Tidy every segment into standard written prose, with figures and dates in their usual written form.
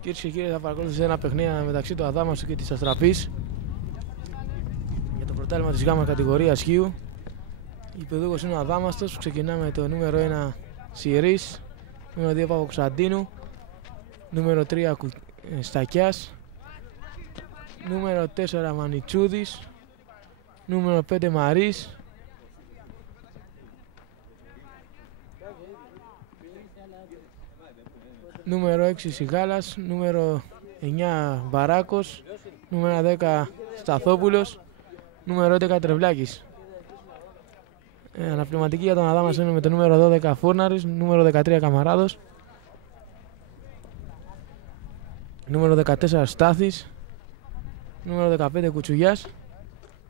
Κυρίες και κύριοι, θα παρακολουθήσετε ένα παιχνίδι μεταξύ του Αδάμαστου και της Αστραπής για το πρωτάθλημα της γάμα κατηγορίας Χίου. Η παιδούγος είναι ο Αδάμαστος. Ξεκινάμε το νούμερο 1 Σιρής, νούμερο 2 Παπακοσταντίνου, νούμερο 3 Στακιάς, νούμερο 4 Μανιτσούδης, νούμερο 5 Μαρίς, νούμερο 6 Σιγάλας, νούμερο 9 Βαράκος, νούμερο 10 Σταθόπουλος, νούμερο 11 Τρεβλάκης. Αναπληρωματική για τον Αδάμαστο είναι με το νούμερο 12 Φούρναρης, νούμερο 13 Καμαράδος, νούμερο 14 Στάθης, νούμερο 15 Κουτσουγιάς.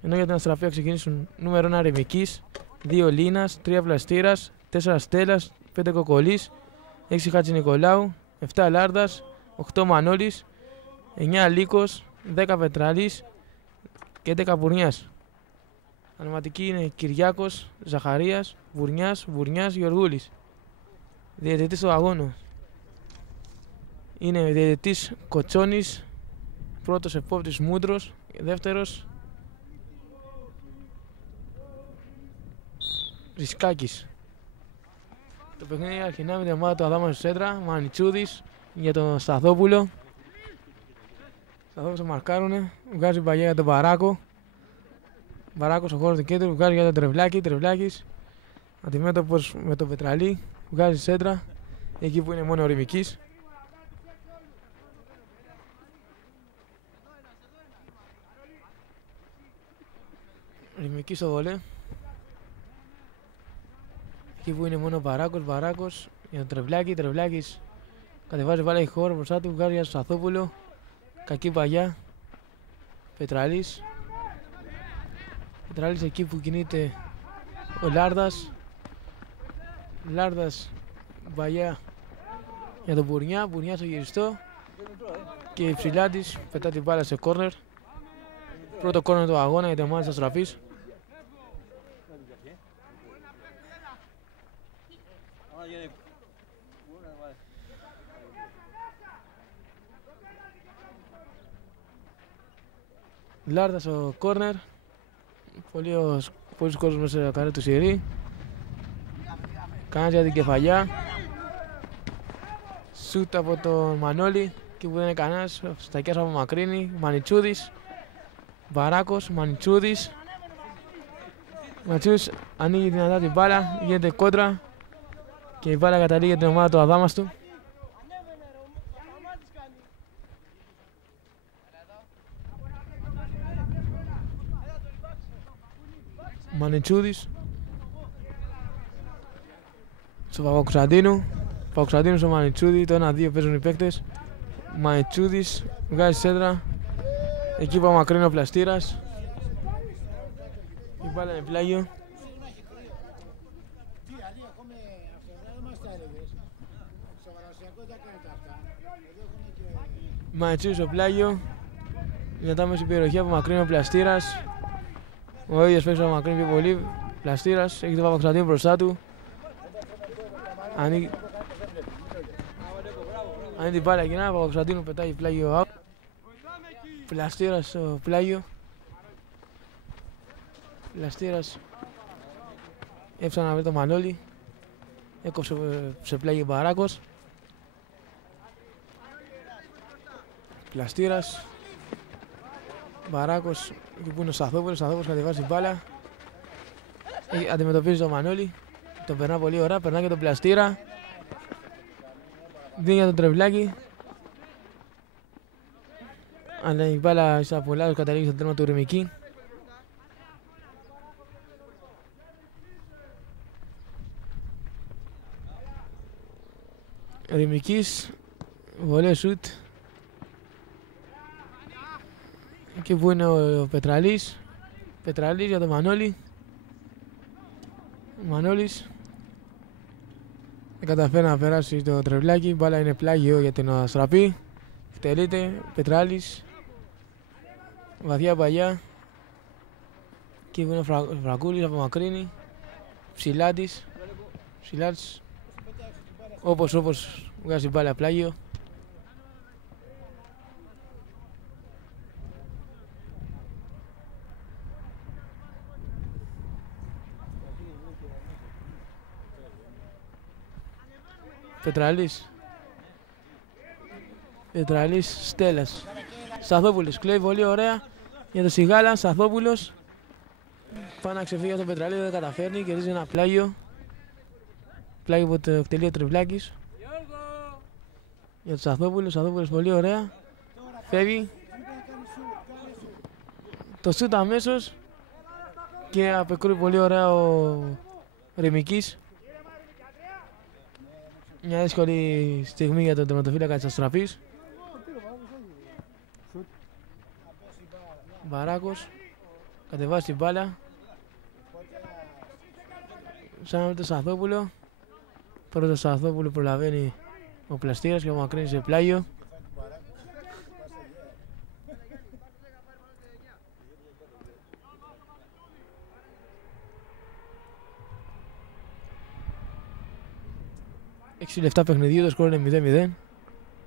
Ενώ για την Αστραπή θα ξεκινήσουν νούμερο 1 Ρεμικής, 2 Λίνας, 3 Πλαστήρας, 4 Στέλλας, 5 Κοκολής, 6 Χατζηνικολάου, 7 Λάρδας, 8 Μανώλης, 9 Λύκος, 10 Πετραλής και 11 Βουρνιάς. Αναματική είναι Κυριάκος, Ζαχαρίας, Βουρνιάς, Γεωργούλης. Διαιτητής του αγώνα είναι διαιτητής Κοτσόνης, πρώτος επόπτης Μούντρος, δεύτερος Ρισκάκης. Το παιχνίδι αρχινά με την ομάδα του Αδάμαστος Σέντρα, Μανιτσούδης για τον Σταθόπουλο. Σταθόπουλος το μαρκάρουνε, βγάζει παγιά για τον Βαράκο. Βαράκος ο χώρος του κέντρου, βγάζει για τον Τρεβλάκη, Τρεβλάκης αντιμέτωπος με τον Πετραλή, βγάζει Σέντρα εκεί που είναι μόνο ο Ρημικής. Ρημικής στο βολέ. Εκεί που είναι μόνο ο Βαράκος για τον Τρεβλάκη, Τρεβλάκης κατεβάζει βάλει χώρο μπροστά του, βγάζει για τον Σταθόπουλο, κακή παγιά, Πετραλής εκεί που κινείται ο Λάρδας, παγιά για τον Μπουρνιά στο γυριστό και η Ψηλάτης πετά την μπάλα σε κόρνερ. Πρώτο κόρνερ του αγώνα για την ομάδα της Αστραπής. Λάρδα στο κόρνερ, πολλοί κόσμος μέσα στο καρέ του Σιρή. Κάνει για την κεφαλιά. Σούτ από τον Μανώλη, εκεί που δεν είναι κανένας, Στακιάς από μακρύνει, Μανιτσούδης, Βαράκος, Μανιτσούδης ανοίγει δυνατά την μπάλα, γίνεται κόντρα και η μπάλα καταλήγει για την ομάδα του Αδάμαστου. Μανιτσούδης στο Παπακοσταντίνου, Παπακοσταντίνου στο Μανιτσούδη, το 1-2 παίζουν οι παίκτες. Μανιτσούδης βγάζει σέντρα, εκεί που μακρύνει ο Πλαστήρας, η μπάλα είναι πλάγιο. Μανιτσούδης στο πλάγιο, μετά μέσα στην περιοχή από μακρύνει ο Πλαστήρας. Ο ίδιος παίξει να μακρύνει πιο πολύ. Πλαστήρας, έχει τον Παπακοσταντίνου μπροστά του. Ανοίγει την μπάλα εκείνα, Παπακοσταντίνου πετάει πλάγιο out. Πλαστήρας στο πλάγιο. Πλαστήρας έψανα να βρει το Μανώλη. Έκοψε σε πλάγιο Μπαράκος. Πλαστήρας. Βαράκος εκεί που είναι ο Σταθόπουλος, κατεβάζει την μπάλα. Αντιμετωπίζει τον Μανώλη, τον περνά πολύ ωραία, περνά και τον Πλαστήρα. Δίνει για τον Τρεβλάκη. Αλλά η μπάλα στα πολλά καταλήγει στο τέρμα του Ρημική. Ρημικής, βολέ σουτ. Εκεί που είναι ο Πετραλής για τον Μανώλη. Ο Μανώλης δεν καταφέρει να περάσει το Τρεβλάκι, μπάλα είναι πλάγιο για την Αστραπή. Εκτελείται, Πετράλης, βαθιά παλιά Εκεί που είναι ο Φραγκούλης, απομακρύνει. Ψηλάτης. Όπως βγάζει μπάλα πλάγιο. Πετραλής, Στέλλας. Σταθόπουλος, κλέβει πολύ ωραία για το Σιγάλα. Σταθόπουλος. Πάει να ξεφύγει από τον Πετραλή, δεν καταφέρνει. Κερδίζει ένα πλάγιο. Πλάγιο που το εκτελεί ο Τριβλάκης. Για τον Σταθόπουλο. Σταθόπουλος πολύ ωραία. Φεύγει. Το σούτ αμέσως. Και απεκρούει πολύ ωραία ο Ρεμικής. Μια δύσκολη στιγμή για τον τερματοφύλακα της Αστραπής. Μπαράκος. Κατεβάζει την μπάλα. Σαν με τον Σταθόπουλο. Πρώτο το Σταθόπουλο προλαβαίνει ο Πλαστήρας και μακρύνει σε πλάγιο. Έξι λεπτά παιχνιδιού, το σκορ είναι 0-0.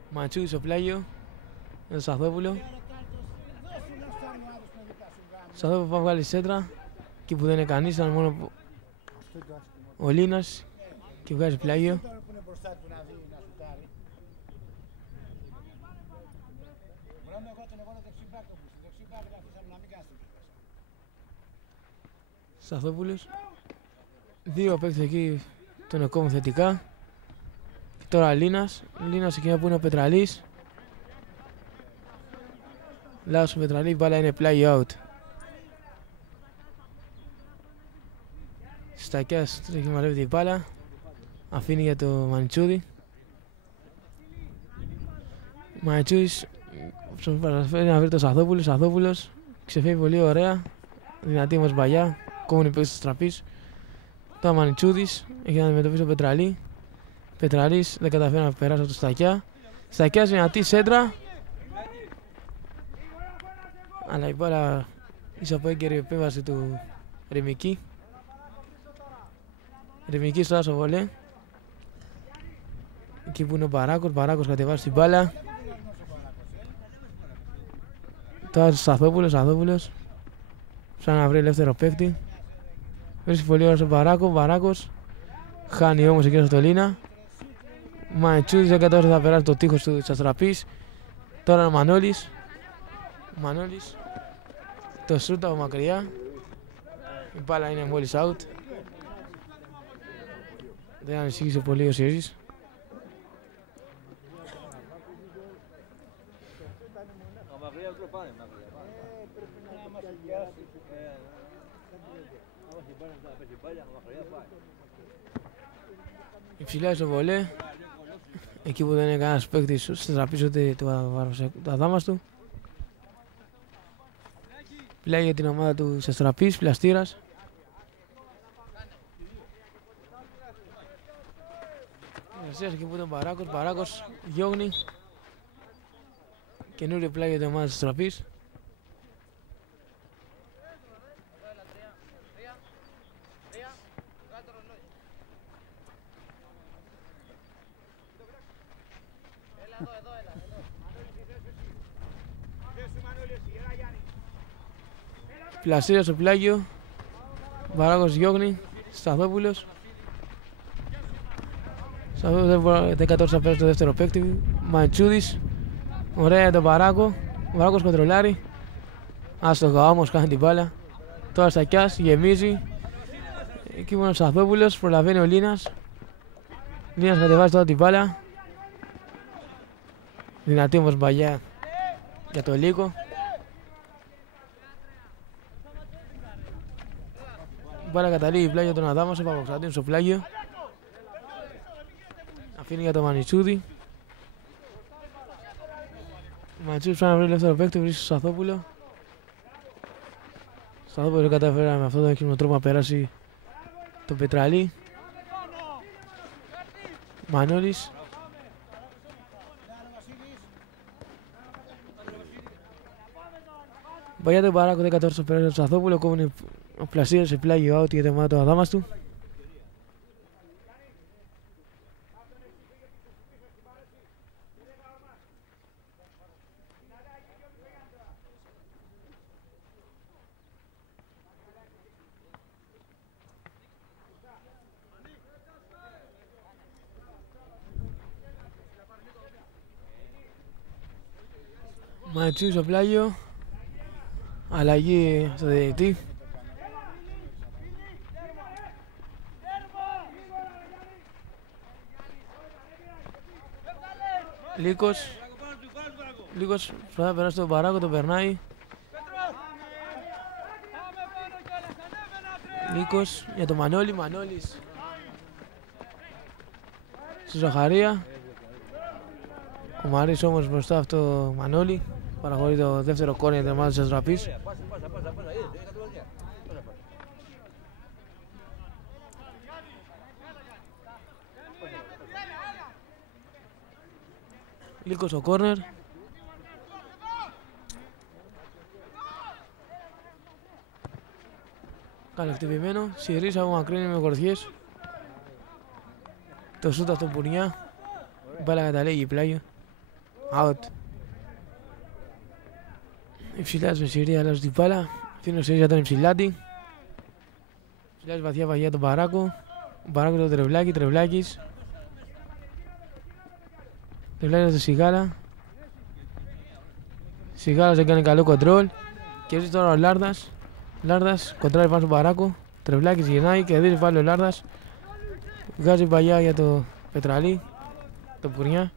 Ματσούδη στο πλάγιο. Με τον Σταθόπουλο. Σταθόπουλο πάει να βγάλει σέντρα. Εκεί που δεν είναι κανείς, ήταν μόνο ο Λίνας. Και βγάζει πλάγιο. Σταθόπουλος. Δύο παίκτες εκεί τον εκκόβουν θετικά. Και τώρα Λίνας. Λίνας εκεί που είναι ο Πετραλής. Λάθος ο Πετραλής, η μπάλα είναι πλάγιο out. Στακιάς τρέχει μαλεύει την μπάλα. Αφήνει για το Μανιτσούδη. Μανιτσούδης προσπαθεί να βρει το Σταθόπουλο. Σταθόπουλος ξεφεύγει πολύ ωραία. Δυνατή όμως μπαγιά. Κόμουν οι παίκτες της Τραπής. Τώρα Μανιτσούδης έχει να αντιμετωπίσει τον Πετραλή. Πετραλής δεν καταφέρει να περάσει από το Στακιά. Στακιάς δυνατή σέντρα. Αλλά η μπάλα ίσα από έγκαιρη επέμβαση του Ρεμική. Ρεμική στο άσο βολέ. Εκεί που είναι ο Μπαράκος. Μπαράκος κατεβάζει την μπάλα. Τώρα Σταθόπουλος. Σαν να βρει ελεύθερο παίκτη. Βρίσκει πολύ ώρα στον Μπαράκο. Μπαράκος. Χάνει όμως εκείνος το Λίνα. Μανιτσούδης δεν κατόρθωσε να περάσει το τείχος της Αστραπής. Τώρα ο Μανώλης. Το σούτ από μακριά. Η μπάλα είναι μόλις out. Δεν ανησύχησε πολύ ο Σιρής. Υψηλά στο βολέ. Εκεί που δεν είναι κανένας παίκτης στην Τραπής ούτε το αδάμας του. Πλέει για την ομάδα του Αστραπής, Πλαστήρας. Εκεί που ήταν Μπαράκος διώγνει. Καινούριο πλάγιο για την ομάδα της Αστραπής. Πλαστήρας στο πλάγιο. Μπαράκος διώγνει. Σταθόπουλος. Δεν κατόρθωσε να πέρασε το δεύτερο παίκτη. Μαντσούδης. Ωραία για τον Μπαράκο. Ο Μπαράκος κοντρολάρει. Άστοχα όμως κάνει την μπάλα. Τώρα Στακιάς γεμίζει. Εκεί μόνο ο Σταθόπουλος. Προλαβαίνει ο Λίνας. Λίνας κατεβάζει τώρα την μπάλα. Δυνατή όμως μπαγιά για το Λύκο. Η μπάλα καταλήγει πλάγιο τον Αδάμος. Ο Παπακοσταντίνου στο πλάγιο. Αφήνει για το Μανιτσούδη. Ο Μανιτσούδης πρέπει να βρει ελεύθερο παίκτη, βρίσκει στο Σταθόπουλο. Σταθόπουλο δεν κατάφερε με αυτόν τον εκείνο τρόπο να περάσει τον Πετραλή. Μανώλης. Μπαγιά τον Μπαράκο δεν κατάφερε να περάσει τον Σταθόπουλο, κόβουν Ο Πλαστήρας σε πλάγιο out για την ομάδα του Αδάμαστου. Ματσίου στο πλάγιο. Αλλαγή στο διαιτητή. Λύκος θα περάσει τον Παράκο, τον περνάει. Λύκος για τον Μανώλη, Μανώλης στη Ζαχαρία. Ο Μαρής όμως μπροστά αυτό Μανώλη. Παραχωρεί το δεύτερο κόρνερ για την ομάδα της Αστραπής. Λύκος στο κόρνερ. Καλευτυπημένο. Σιρής από μακρύνει με κορδιές. Το σούτ αυτό Μπουρνιά. Η μπάλα καταλήγει πλάγιο. Out. Υψηλάς με Σιρή, αλλάζω την μπάλα. Αφήνω Σιρής για τον Υψηλάτη. Υψηλάς βαθιά βαγιά τον Παράκο. Ο Παράκο το Τρεβλάκι, Τρεβλάκης. Τρεβλάκης το Σιγάλα. Σιγάλας δεν κάνει καλό κοντρόλ. Κερδίζει τώρα ο Λάρδας. Λάρδας κοντράρει πάνω στον Παράκο. Τρεβλάκης γυρνάει και δίνει πάλι ο Λάρδας. Βγάζει παλιά για το Πετραλί. Το Πουρνιά.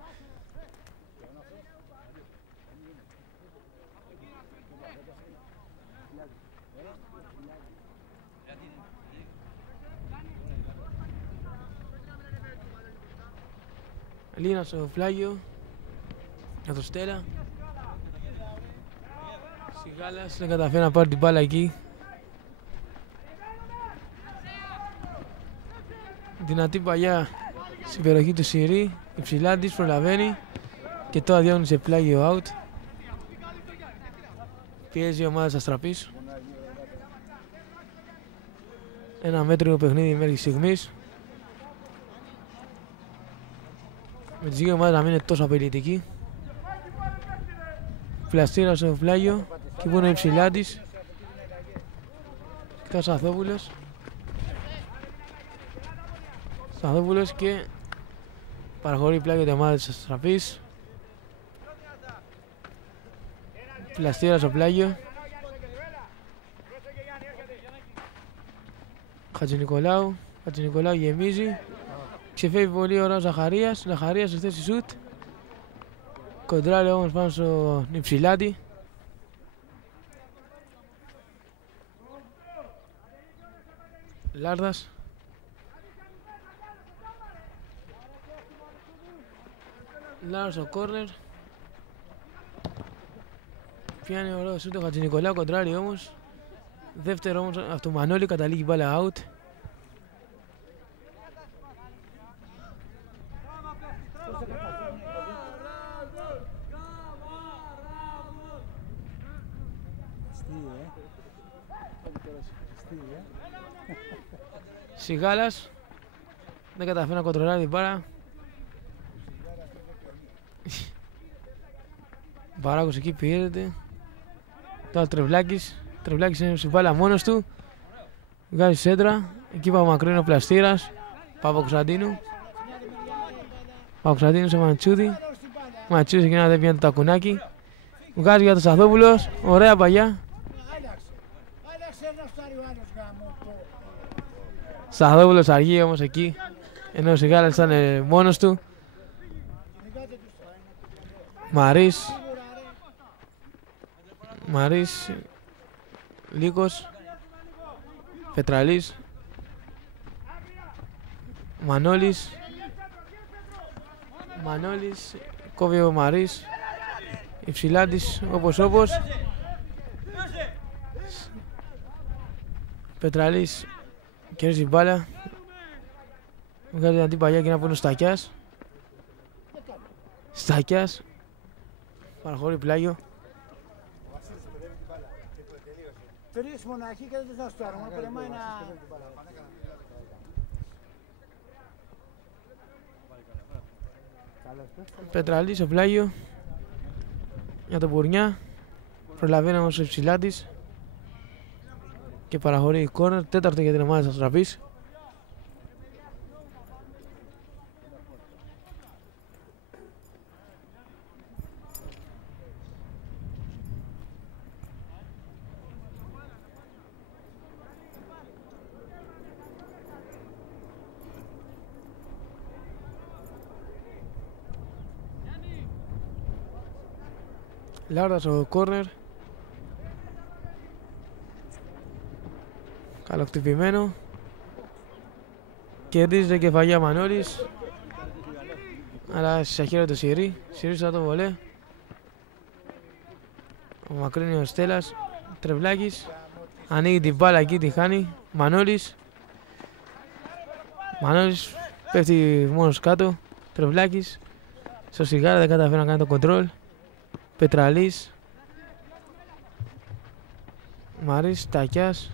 Λίνα στο φλάγιο για το Στέλλα. Σιγάλας δεν καταφέρει να πάρει την μπάλα εκεί. Δυνατή παλιά στην περιοχή του Σιρή. Υψηλάντης προλαβαίνει και τώρα διώχνει σε πλάγιο out. Πιέζει η ομάδα της Αστραπής. Ένα μέτριο παιχνίδι μέχρι στιγμής. Με τις δύο ομάδες να μην είναι τόσο απειλητική. Πλαστήρας στο πλάγιο και που είναι Υψηλάντης. Και ο Σαθόπουλος. Σαθόπουλος και παραχωρεί πλάγιο την ομάδα της Αστραπής. Πλαστήρας στο πλάγιο. Χατζηνικολάου γεμίζει. Ξεφεύγει πολύ ωραία ο Ζαχαρίας. Ζαχαρίας στη θέση σουτ. Κοντράρει όμως πάνω στον Υψηλάτη. Λάρδας. Λάρδας στο κόρνερ. Πιάνει ωραίο σουτ ο Χατζηνικολάου, κοντράρει όμως. Δεύτερο όμως αυτό Μανώλη, καταλήγει μπάλα out. Σιγάλας δεν καταφέρει να κοντρολάρει την μπάλα. Παράκος εκεί πιέζεται. Τώρα Τρεβλάκης. Τρεβλάκης είναι στην μπάλα μόνος του. Βγάζει σέντρα. Εκεί Παπαμακρύνο ο Πλαστήρας. Παπακοσταντίνου. Παπακοσταντίνου σε Μαντσούδη. Μαντσούδης εκεί να δεν πιάνει το τακουνάκι. Βγάζει για τον Σαθόπουλος. Ωραία παγιά. Σαθόπουλος αργεί όμως εκεί. Ενώ ο Σιγάλας ήταν μόνος του. Μαρής. Λύκος. Πετραλής. Μανώλης. Κόβει ο Μαρής. Υψηλάντης όπως. Πετραλής κέρδισε μπάλα. Βγάζει την αντίπαλιά και να πούνε ο Στακιάς. Παραχωρεί πλάγιο. Τρεις μοναχοί και δεν θα σου άρουν. Πρέπει να... Πετραλή στο πλάγιο για τον Μπουρνιά. Προλαβαίνει όμως ο Υψηλάτης και παραχωρεί η κόρνερ. Τέταρτο για την ομάδα της Αστραπής. Λάρδας στο κόρνερ. Καλοκτυπημένο. Κερδίζει κεφαλιά Μανώλης. Αλλά στις αχαίρω το Σιρή. Σιρή θα το βολέ. Ο Μακρύνιος Στέλλας. Τρεβλάκης. Ανοίγει την μπάλα εκεί, τη χάνει. Μανώλης. Μανώλης πέφτει μόνος κάτω. Τρεβλάκης. Στο Σιγάρα δεν καταφέρει να κάνει το κοντρόλ. Πετραλής. Μαρίς Τακιάς.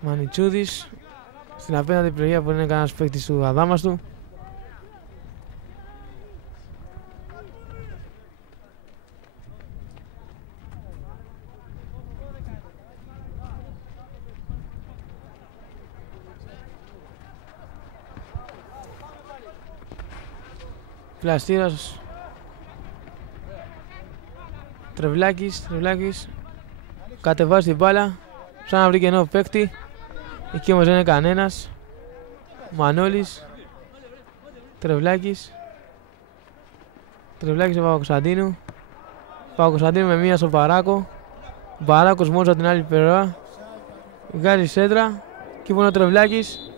Μανιτσούδης. Στην απέναντι πλευρά που είναι κανένας παίκτης του αδάμαστου. Πλαστήρας. Τρεβλάκης. Κατεβάζει την μπάλα. Σαν να βρει κενό παίκτη. Εκεί όμως δεν είναι κανένας. Μανώλης. Τρεβλάκης ο Παπακοσταντίνου. Παπακοσταντίνου με μία στο Παράκο. Παράκος μόνος από την άλλη πλευρά. Βγάζει σέντρα. Εκεί που είναι ο Τρεβλάκης.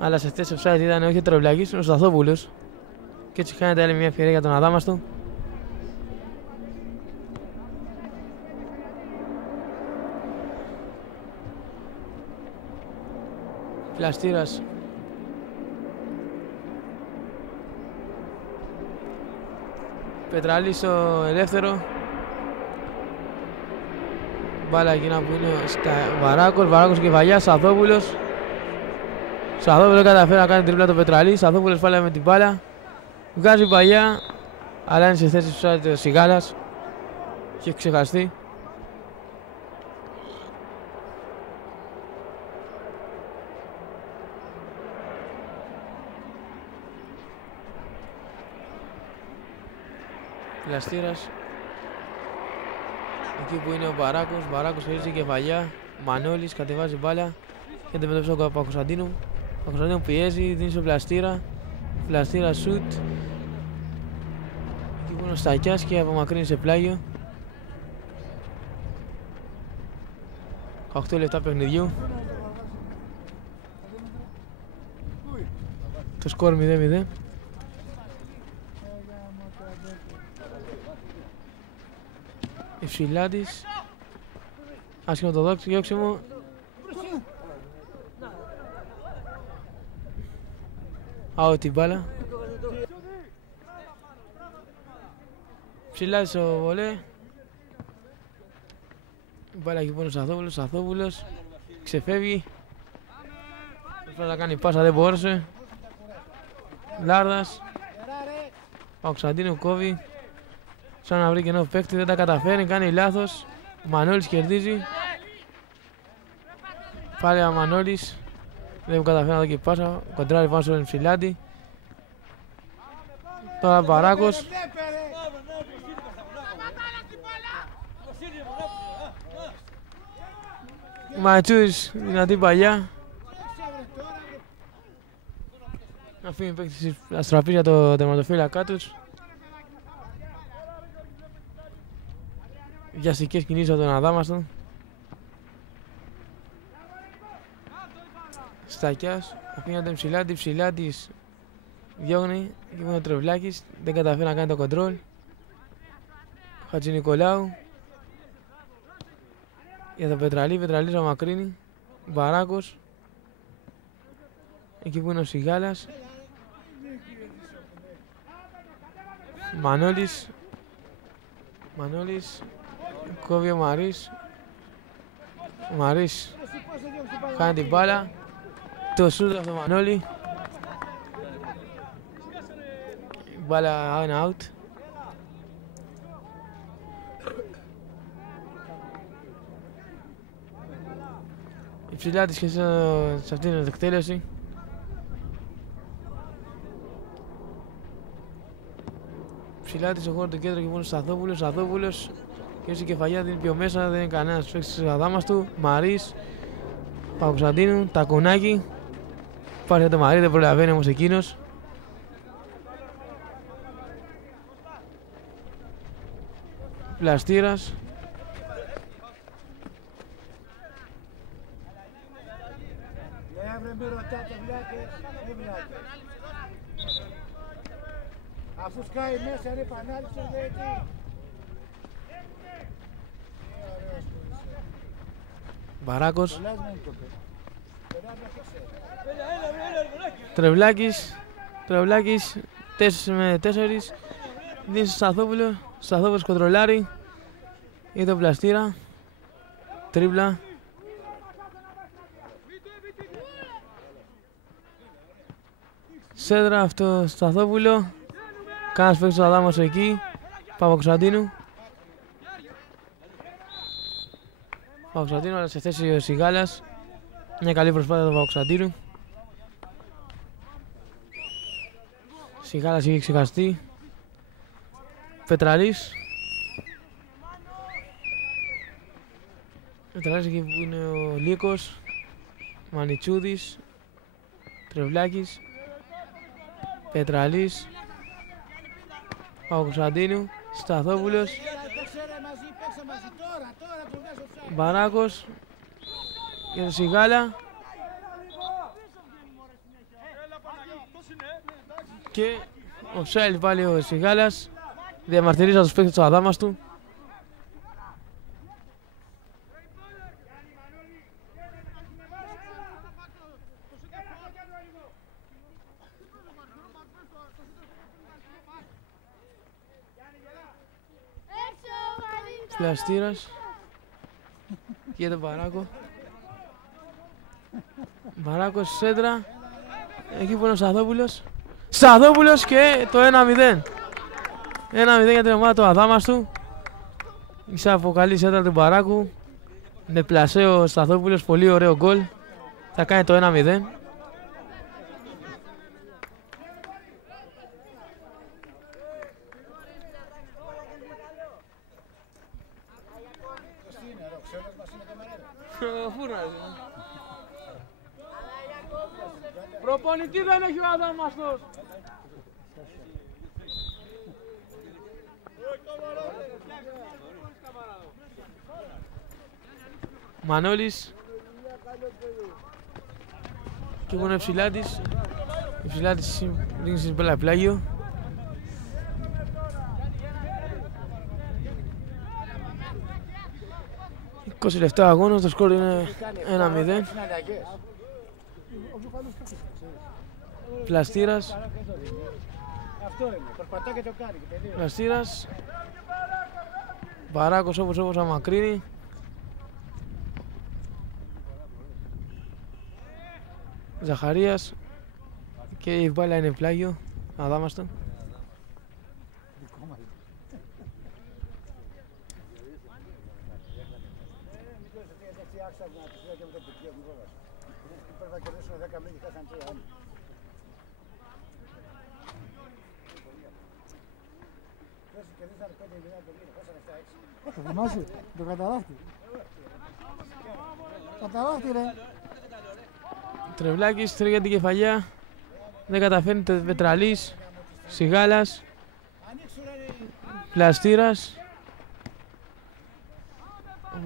Αλλά σε θέση offside ήταν όχι ο Τρεβλάκης, ο Σταθόπουλος. Και έτσι χάνεται άλλη μια ευκαιρία για τον αδάμαστο. Πλαστήρας. Πετραλής στο ελεύθερο. Μπάλα εκείνα που είναι Βαράκος και Βαγιάς. Σταθόπουλος. Σταθόπουλος καταφέρει να κάνει τριπλά το Πετραλή. Σταθόπουλος πάλι με την μπάλα. Βγάζει παλιά. Αλλά είναι σε θέση που σάρεται ο Σιγάλας. Και έχει ξεχαστεί. Πλαστήρας. Εκεί που είναι ο Μπαράκος χρήζει κεφαλιά. Μανώλης κατεβάζει μπάλα. Και αντιμετωπίζει τον Παπακοσταντίνου. Παπακοσταντίνου πιέζει, δίνει στο Πλαστήρα. Πλαστήρα σουτ. Εκεί που είναι ο Στακιάς και απομακρύνει σε πλάγιο. 8 λεπτά παιχνιδιού. Το σκορ 0-0. Υψηλάτης. Άσχημο το διώξιμο. Άω την μπάλα. Υψηλάτης ο βολέ. Η μπάλα εκεί πόνο ο Σταθόπουλος. Ξεφεύγει. Πρέπει να κάνει πάσα, δεν μπόρεσε. Λάρδας. Ο Κωνσταντίνου κόβει. Σαν να βρει κενό παίκτη, δεν τα καταφέρει, κάνει λάθος. Ο Μανώλης κερδίζει. Πάλι ο Μανώλης. Δεν καταφέρει να δω και πάσα. Κοντράρει πάνω στον Υψηλάτη. Τώρα Μπαράκος. Ματσούης, δυνατή παλιά. Αφήνει παίκτη αστραπή για το τερματοφύλακά τους. Βιαστικές κινήσεις από τον αδάμαστον. Στακιάς, αφήνει τον Υψηλάτης διώχνει και ο Τρεβλάκης, δεν καταφέρει να κάνει το κοντρόλ. Χατζηνικολάου για τον Πετραλής ο Μακρύνη. Μπαράκος, εκεί που είναι ο Σιγάλας. Μανώλης, Μανώλης, κόβει ο Μαρής. Ο Μαρής κάνει την μπάλα. Το σούτ από τον Μανώλη. Η μπάλα είναι out. Υψηλά της και σε αυτήν την εκτέλεση. Ψηλά της στο χώρο του κέντρο και μόνο Σταθόπουλος. Σταθόπουλος και στην κεφαλιά δίνει πιο μέσα, δεν είναι κανένας παίκτης της αδάμας του. Μαρής, Παπακοσταντίνου, Τακουνάκη. Υπάρχει το Μαρή, δεν προλαβαίνει όμως εκείνος. Πλαστήρας. Μην ρωτάτε βλάκες, μην βλάκες. Αφού σκάει μέσα είναι επανάληψη, δεν τι. Μπαράκος. Τρεβλάκης. Τρεβλάκης 4 με 4. Δίνει στο Σταθόπουλο. Σταθόπουλος κοντρολάρει. Ή τον Πλαστήρα. Τρίπλα. Σέντρα αυτό στο Σταθόπουλο. Κάνας παίκτης του Αδάμος εκεί. Παπακοσταντίνου. Παπακοσταντίνου, αλλά σε θέση ο Σιγάλας. Μια καλή προσπάθεια του Παπακοσταντίνου. Σιγάλας είχε ξεχαστεί. Πετραλής. Πετραλής εκεί που είναι ο Λύκος. Μανιτσούδης. Τρεβλάκης. Πετραλής. Παπακοσταντίνου. Σταθόπουλος. Μπαράκος. Για το Σιγάλα. Και ο Σάιλ πάλι ο Σιγάλας. Διαμαρτυρίζει τους παίκτες της Αδάμας του. Πλαστήρας για τον Μπαράκο. Μπαράκος σέντρα. Εκεί που είναι ο Σταθόπουλος. Σταθόπουλος και το 1-0. 1-0 για την ομάδα του Αδάμας του. Ίσα από καλή σέντρα του Μπαράκου. Με πλασέ ο Σταθόπουλος, πολύ ωραίο γκολ. Θα κάνει το 1-0. Προπονητή δεν έχει ο Αδάμαστος. Μανώλης. Και μόνο Υψηλάτης. Υψηλάτης ρίχνει στην πέλα πλάγιο. «20 λεπτά αγώνας, το σκορ είναι 1-0. Πλαστήρας. Πλαστήρας. Μπαράκος όπως αμακρύνει. Ζαχαρίας. Και η μπάλα είναι πλάγιο. Αδάμαστο. Το θυμάσαι, το καταράχτη. Καταράχτη ρε. Τρεβλάκης τρώει για την κεφαλιά. Δεν καταφέρνει το Πετραλής. Σιγάλας. Πλαστήρας.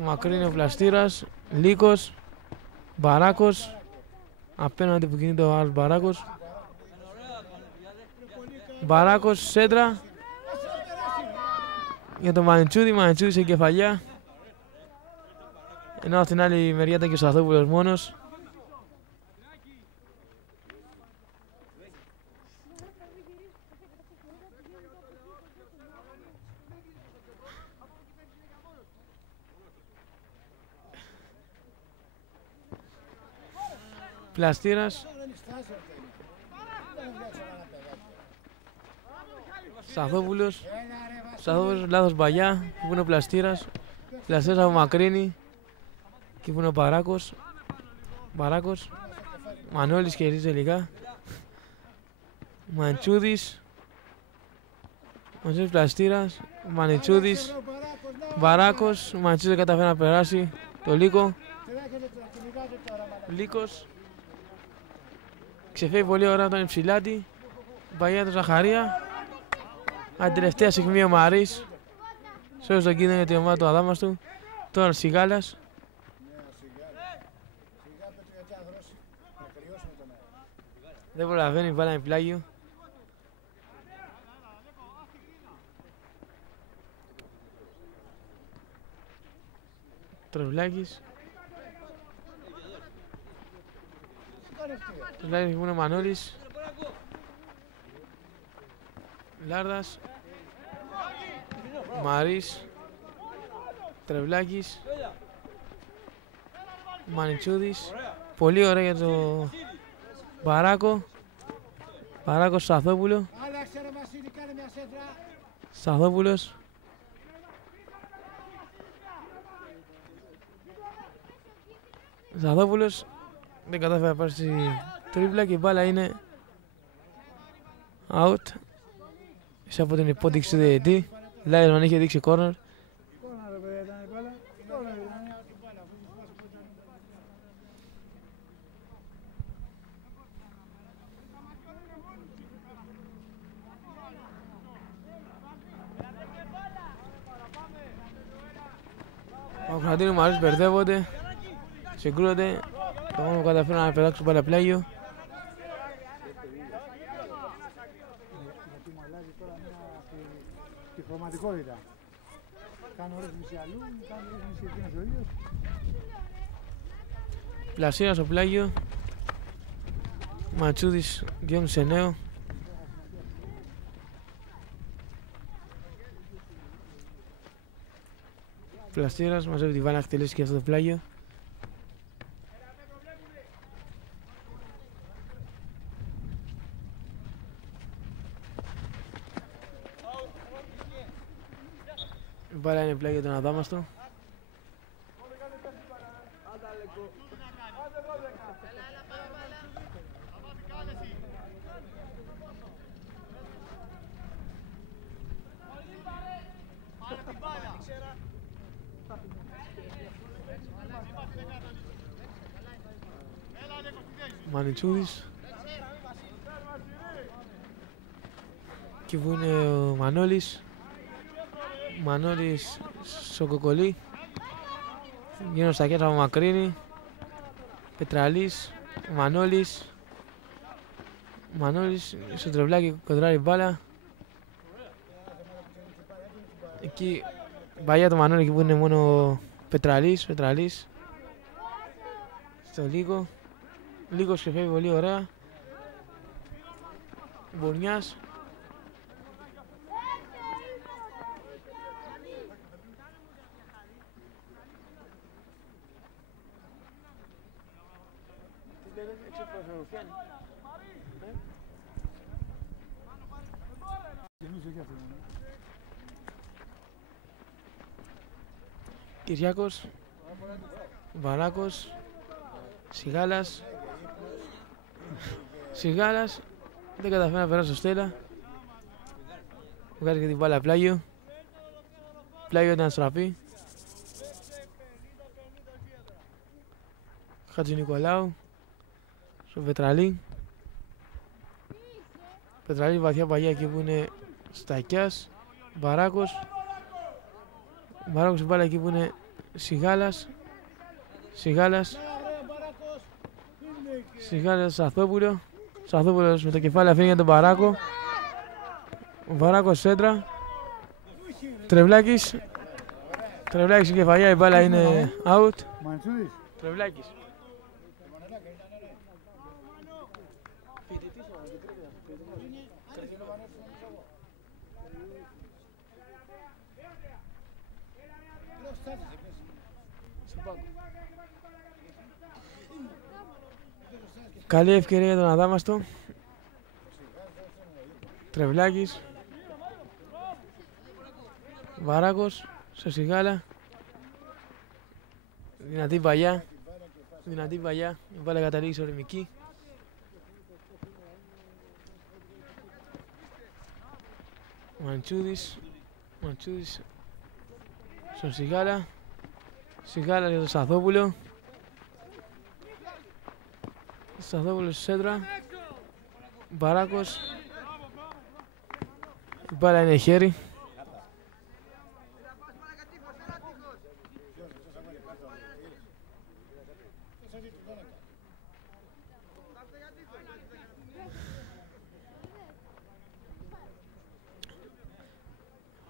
Μακρύνει ο Πλαστήρας. Λύκος. Μπαράκος. Απέναντι που κινείται ο άλλος Μπαράκος. Μπαράκος σέντρα. Για τον Μανιτσούδη, Μανιτσούδη σε κεφαλιά. Ενώ από την άλλη μεριά ήταν και ο Σταθόπουλος μόνος. Πλαστήρας. Σταθόπουλος. Σταθόπουλος, λάθος μπαγιά. Εκεί που είναι ο Πλαστήρας. Πλαστήρας απομακρύνει. Εκεί που είναι ο Παράκος. Παράκος. Μανώλης κερδίζει τελικά. Μαντσούδης. Μαντσούδης Πλαστήρας. Μανιτσούδης. Παράκος. Μαντσούδης δεν καταφέρει να περάσει το Λύκο. Λύκος. Ξεφεύγει πολύ ωραία τον Υψηλάτη. Παγιά του Ζαχαρία. Αν τελευταία στιγμή ο Μαρής. Σώζει τον κίνδυνο για την ομάδα του Αδάμαστου. Τώρα Σιγάλας. Δεν προλαβαίνει, βάλαμε πλάγιο. Τρεβλάκης. Τρεβλάκης που είναι ο Μανώλης. Λάρδας. Μαρής. Τρεβλάκης. Μανιτσούδης. Πολύ ωραία για το Παράκο. Παράκο Σταθόπουλο. Σταθόπουλος. Σταθόπουλος δεν κατάφερε να πάρει στη τρίπλα και η μπάλα είναι out. Είσαι από την υπόδειξη του διαιτητή. Λάιρμαν είχε δείξει corner. Ο Κωνσταντίνου Μαρούς μπερδεύονται, συγκρούονται, το μόνο που καταφέρουν να πετάξουν πάλι πλάγιο. Τη χρωματικότητα. Κάνω ρύθμιση αλλού, κάνω ρύθμιση εκείνος ο ίδιος. Πλασίνα στο πλάγιο. Ματσούδης διώχνει σε νέο. Πλαστήρας μαζεύει τη βάλα να εκτελέσει και αυτό το πλάγιο. Η μπάλα είναι πλάγιο τον Αδάμαστο. Μανιτσούδης. Εκεί που είναι ο Μανώλης. Μανώλης στο κοκολί. Γίνω στα κέντρα από Μακρύνη. Πετραλής. Μανώλης. Μανώλης στο τρευλάκι κοντράρει μπάλα. Εκεί μπαγιά το Μανώλη, εκεί που είναι μόνο Πετραλής. Πετραλής. Στο Λύκο. Λίγος και φεύγει πολύ ωραία. Μπορνιάς. Κυριάκος. Βαράκος. Σιγάλας. Σιγάλας δεν καταφέρει να περάσει στο Στέλλα. Βγάζει και την μπάλα πλάγιο. Πλάγιο ήταν στραπή. Χατζη Νικολάου. Στο Πετραλή. Πετραλή βαθιά παγιά εκεί που είναι Στακιάς. Μπαράκος. Μπαράκος η μπάλα εκεί που είναι Σιγάλας. Σιγάλας. Σιγάλας Σταθόπουλο. Σταθόπουλος με το κεφάλι αφήνει για τον Παράκο. Ο Παράκος σέντρα. Τρευλάκης. Τρευλάκης η κεφαλιά, η μπάλα είναι out. Τρευλάκης. Καλή ευκαιρία για τον Αδάμαστο. Τρεβλάκης. Βαράκος. Σωσιγάλα. Δυνατή παλιά. Δυνατή παλιά. Η μπάλα καταλήγει στο ρημική. Μαντσούδης. Μαντσούδης. Στον Σιγάλα. Σιγάλα για τον Σταθόπουλο. Σταθόπουλος στη σέντρα. Μπαράκος. Η μπάλα είναι χέρι.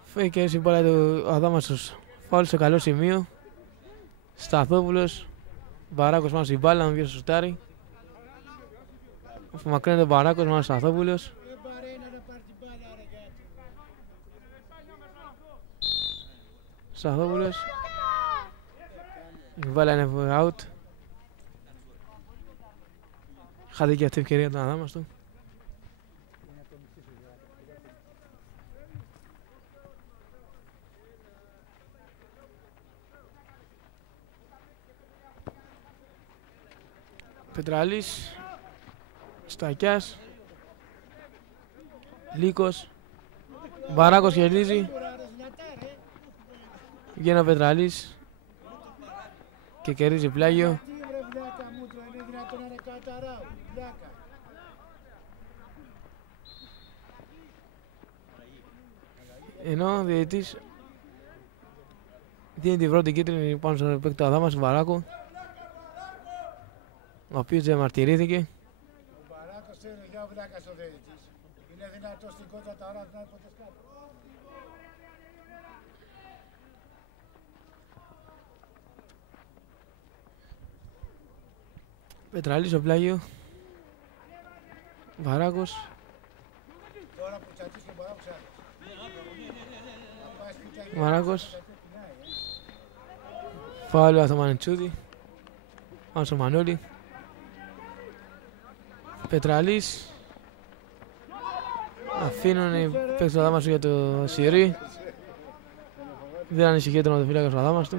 Φεύγει και έτσι η μπάλα του Αδάμαστος. Φάουλ σε καλό σημείο. Σταθόπουλος. Μπαράκος πάνω στην μπάλα, να βγει στο σουτάρι. Μακρύνεται ο Μπαράκος πάνω Σταθόπουλος. Σταθόπουλος. Η μπάλα είναι out. Χάθηκε και αυτή η ευκαιρία τον Αδάμαστο. Πετραλής, Στακιάς, Λύκος, Μπαράκος κερδίζει. Βγαίνει ο Πετραλής και κερδίζει πλάγιο. Ενώ ο διαιτητής δίνει την πρώτη κίτρινη πάνω στον παίκτη του Αδάμα, στον Μπαράκο, ο οποίος διαμαρτυρήθηκε. Ο Μπαράκος είναι για βλάκας ο διαιτητής. Είναι δυνατός στην κόντρα τα ώρα να ποτέ κάτω. Πετραλής στο πλάγιο. Μπαράκος. Τώρα που τσατήσει τον Μπαράκο ξάδει. Μπαράκος. Φάουλ από τον Μαντσούδη. Πάνω στο Μανώλη. Πετραλής. Αφήνουν οι παίκτες του Αδάμαστου για το Σιρί. Δεν ανησυχεί τον οδοφύλακα του Αδάμαστου.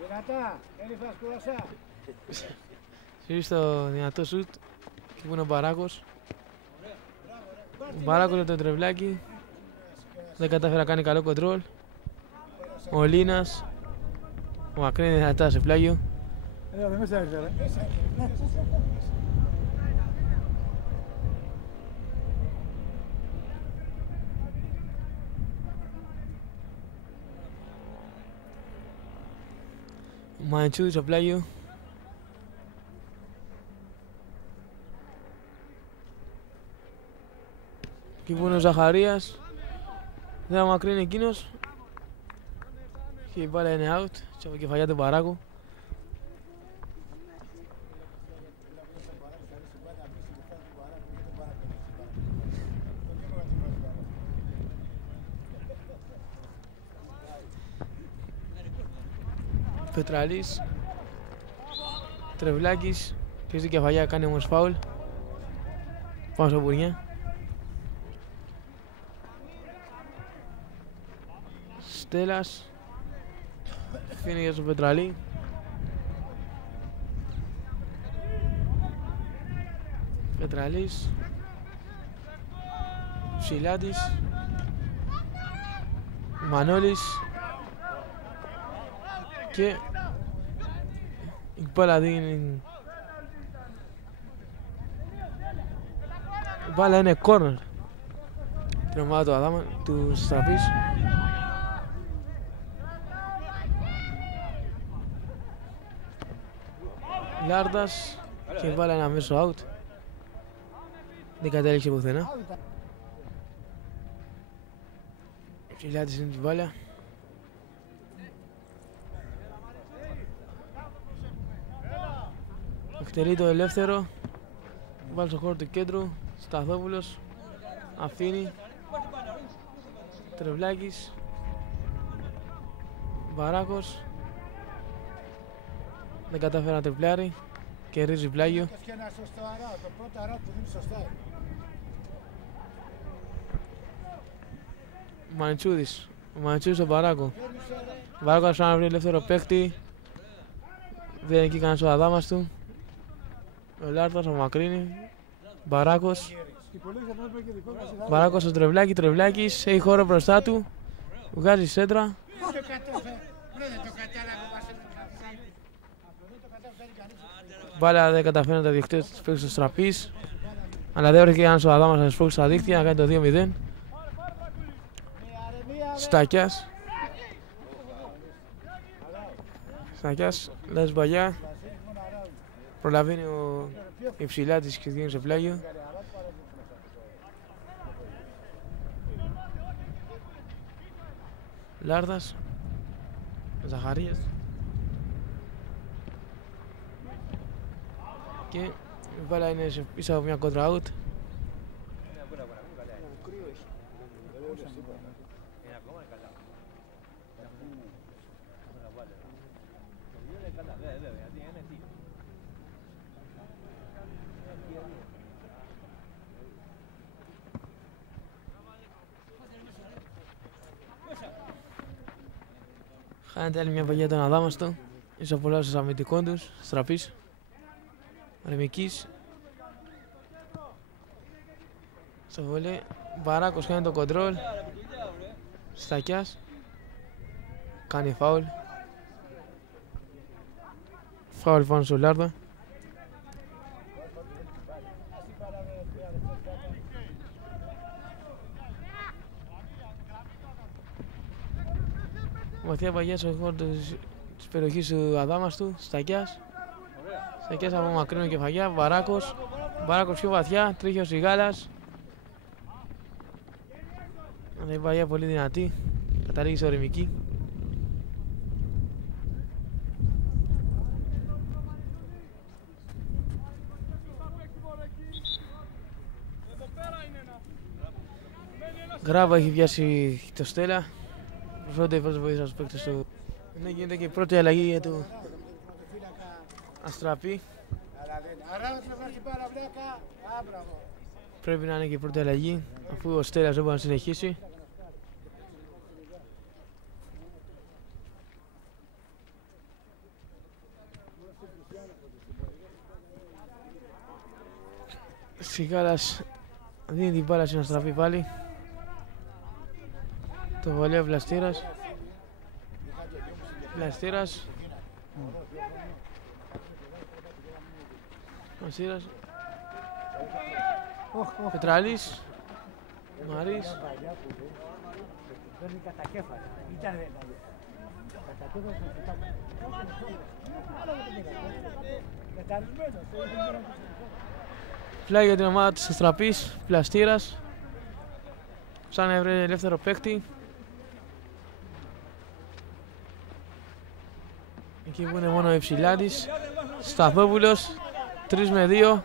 Δυνατά, έλειφας κουρασά. Σιρί στο δυνατό σουτ. Και που είναι ο Μπαράκος. Ο Μπαράκος για το τρευλάκι. Δεν κατάφερε να κάνει καλό κοντρόλ. Ο Λίνας. Ο Μακρύνει δυνατά σε πλάγιο. Δεν μέσα έρθει, ρε. Ο Μαντσούδης στο πλάγιο. Εκεί που είναι ο Ζαχαρίας. Δεν θα μακρύνει εκείνος. Και η μπάλα είναι out. Και από κεφαλιά του Μπαράκου. Πετραλής. Τρευλάκης. Και στην κεφαλιά κάνει όμως φάουλ. Πάνω στο Μπουρνιά. Στέλλας. Φύνει για τον Πετραλή. Πετραλής. Ψηλάτης. Μανώλης. Και η μπάλα δίνει. Η μπάλα είναι corner. Την ομάδα του Αδάμα, του Στραπής. Λάρδας και η μπάλα είναι αμέσως out. Δεν κατέληξε πουθενά. Ψηλάτης είναι την μπάλα. Εκτελεί το ελεύθερο. Βάλει στο χώρο του κέντρου. Σταθόπουλος. Αφήνει. Τρευλάκης. Μπαράκος. Δεν κατάφερε να τριπλάρει. Κερδίζει πλάγιο. Και ένα σωστό αράο, το πρώτο αράο που δίνει σωστά. Μανιτσούδης. Ο Μανιτσούδης στον Μπαράκο. Ο Μπαράκος θα βρει ελεύθερο παίκτη. Δεν είναι εκεί κανένας ο Αδάμας του. Ο Λάρτας, ο Μακρύνη. Μπαράκος. Μπαράκος στο Τρεβλάκι. Τρεβλάκης έχει χώρο μπροστά του. Βγάζει σέντρα. Μπάλα δεν καταφέρει να τα διοχτήσει τους παίκτες της Τραπής. Αλλά δεν βρήκε ένας ο Αδάμας να σπρώξει στα δίχτυα να κάνει το 2-0. Στάκιας. Στάκιας, Λάζης Μπαγιά. Προλαβαίνει ο Υψηλάτης και δίνει σε πλάγιο. Λάρδας. Ζαχαρίας. Και η μπάλα είναι πίσω από μια κόντρα out. Χάνεται άλλη μια παγιά τον Αδάμαστο. Ισοπολάσεις αμυντικών τους, Στραπής. Ρεμικής. Στο βολέ, Μπαράκος κάνει το κοντρόλ. Στακιάς. Κάνει φάουλ. Φάουλ πάνω στο Λάρδο. Ματιά παγιά στο χώρο της περιοχής του Αδάμαστου. Στακιάς. Στακιάς από μακρύνο και φαγιά. Μπαράκος. Μπαράκος πιο βαθιά. Τρίχει ο Σιγάλας. Αλλά η παγιά πολύ δυνατή. Καταλήγει στο Ρεμική. Γκράβα έχει πιάσει το Στέλλα. Προσφέρονται οι πρώτες βοήθειες στους παίκτες του. Ναι, γίνεται και η πρώτη αλλαγή για το Αστραπή. Πρέπει να είναι και η πρώτη αλλαγή, αφού ο Στέλλας δεν μπορεί να συνεχίσει. Σιγάλας δίνει την μπάλα στην Αστραπή πάλι. Το βολεύει ο Βλαστήρας. Βλαστήρας. Βλαστήρας. Πετράλης. Μαρής. Πλάγει για την ομάδα της Αστραπής. Πλαστήρας. Σαν να βρει ελεύθερο παίκτη. Εκεί που είναι μόνο ο Υψηλάτης. Σταθόπουλος. 3 με 2.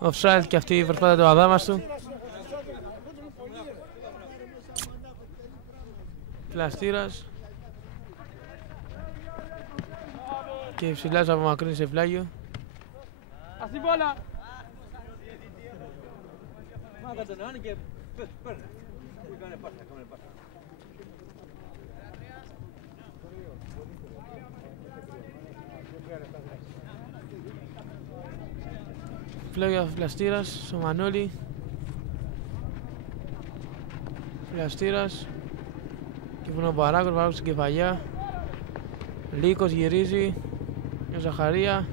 Offside και αυτή η προσπάθεια του Αδάμαστου. Πλαστήρας. Και Υψηλάς απομακρύνει σε πλάγιο. Αυτή η μπάλα! Μάγα τον Ιωάννη και παίρνε. Κάνε πάσα, κάνε πάσα. Πλάγιο Πλαστήρας, στο Μανώλη. Πλαστήρας. Και που είναι ο Μπαράκος, Μπαράκος στην κεφαλιά. Λύκος γυρίζει. Ο Ζαχαρία.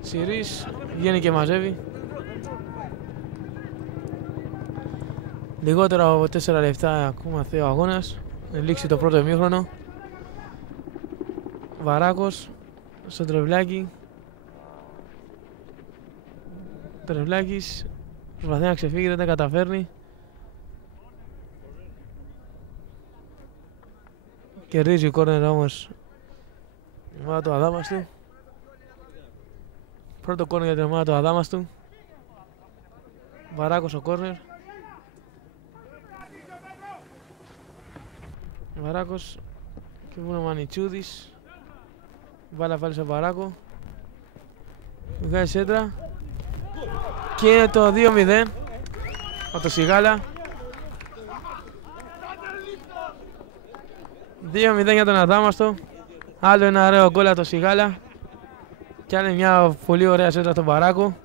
Σιρής βγαίνει και μαζεύει. Λιγότερα από 4 λεπτά ακόμα θέει ο αγώνας. Λήξει το πρώτο ημίχρονο. Βαράκος στο Τρεβλάκι. Τρεβλάκης προσπαθεί να ξεφύγει, δεν τα καταφέρνει. Κερδίζει ο κόρνερ όμως η ομάδα του Αδάμαστου. Πρώτο κόρνερ για την ομάδα του Αδάμαστου. Βαράκος ο κόρνερ. Βαράκος και βγουν ο Μανιτσούδης. Μπάλα πάλι στον Βαράκο. Βγάζει σέντρα. Και είναι το 2-0 από το Σιγάλα. 2-0 για τον Αδάμαστο. Άλλο ένα ωραίο γκολ από το Σιγάλα. Και άλλη μια πολύ ωραία σέντρα στον Βαράκο.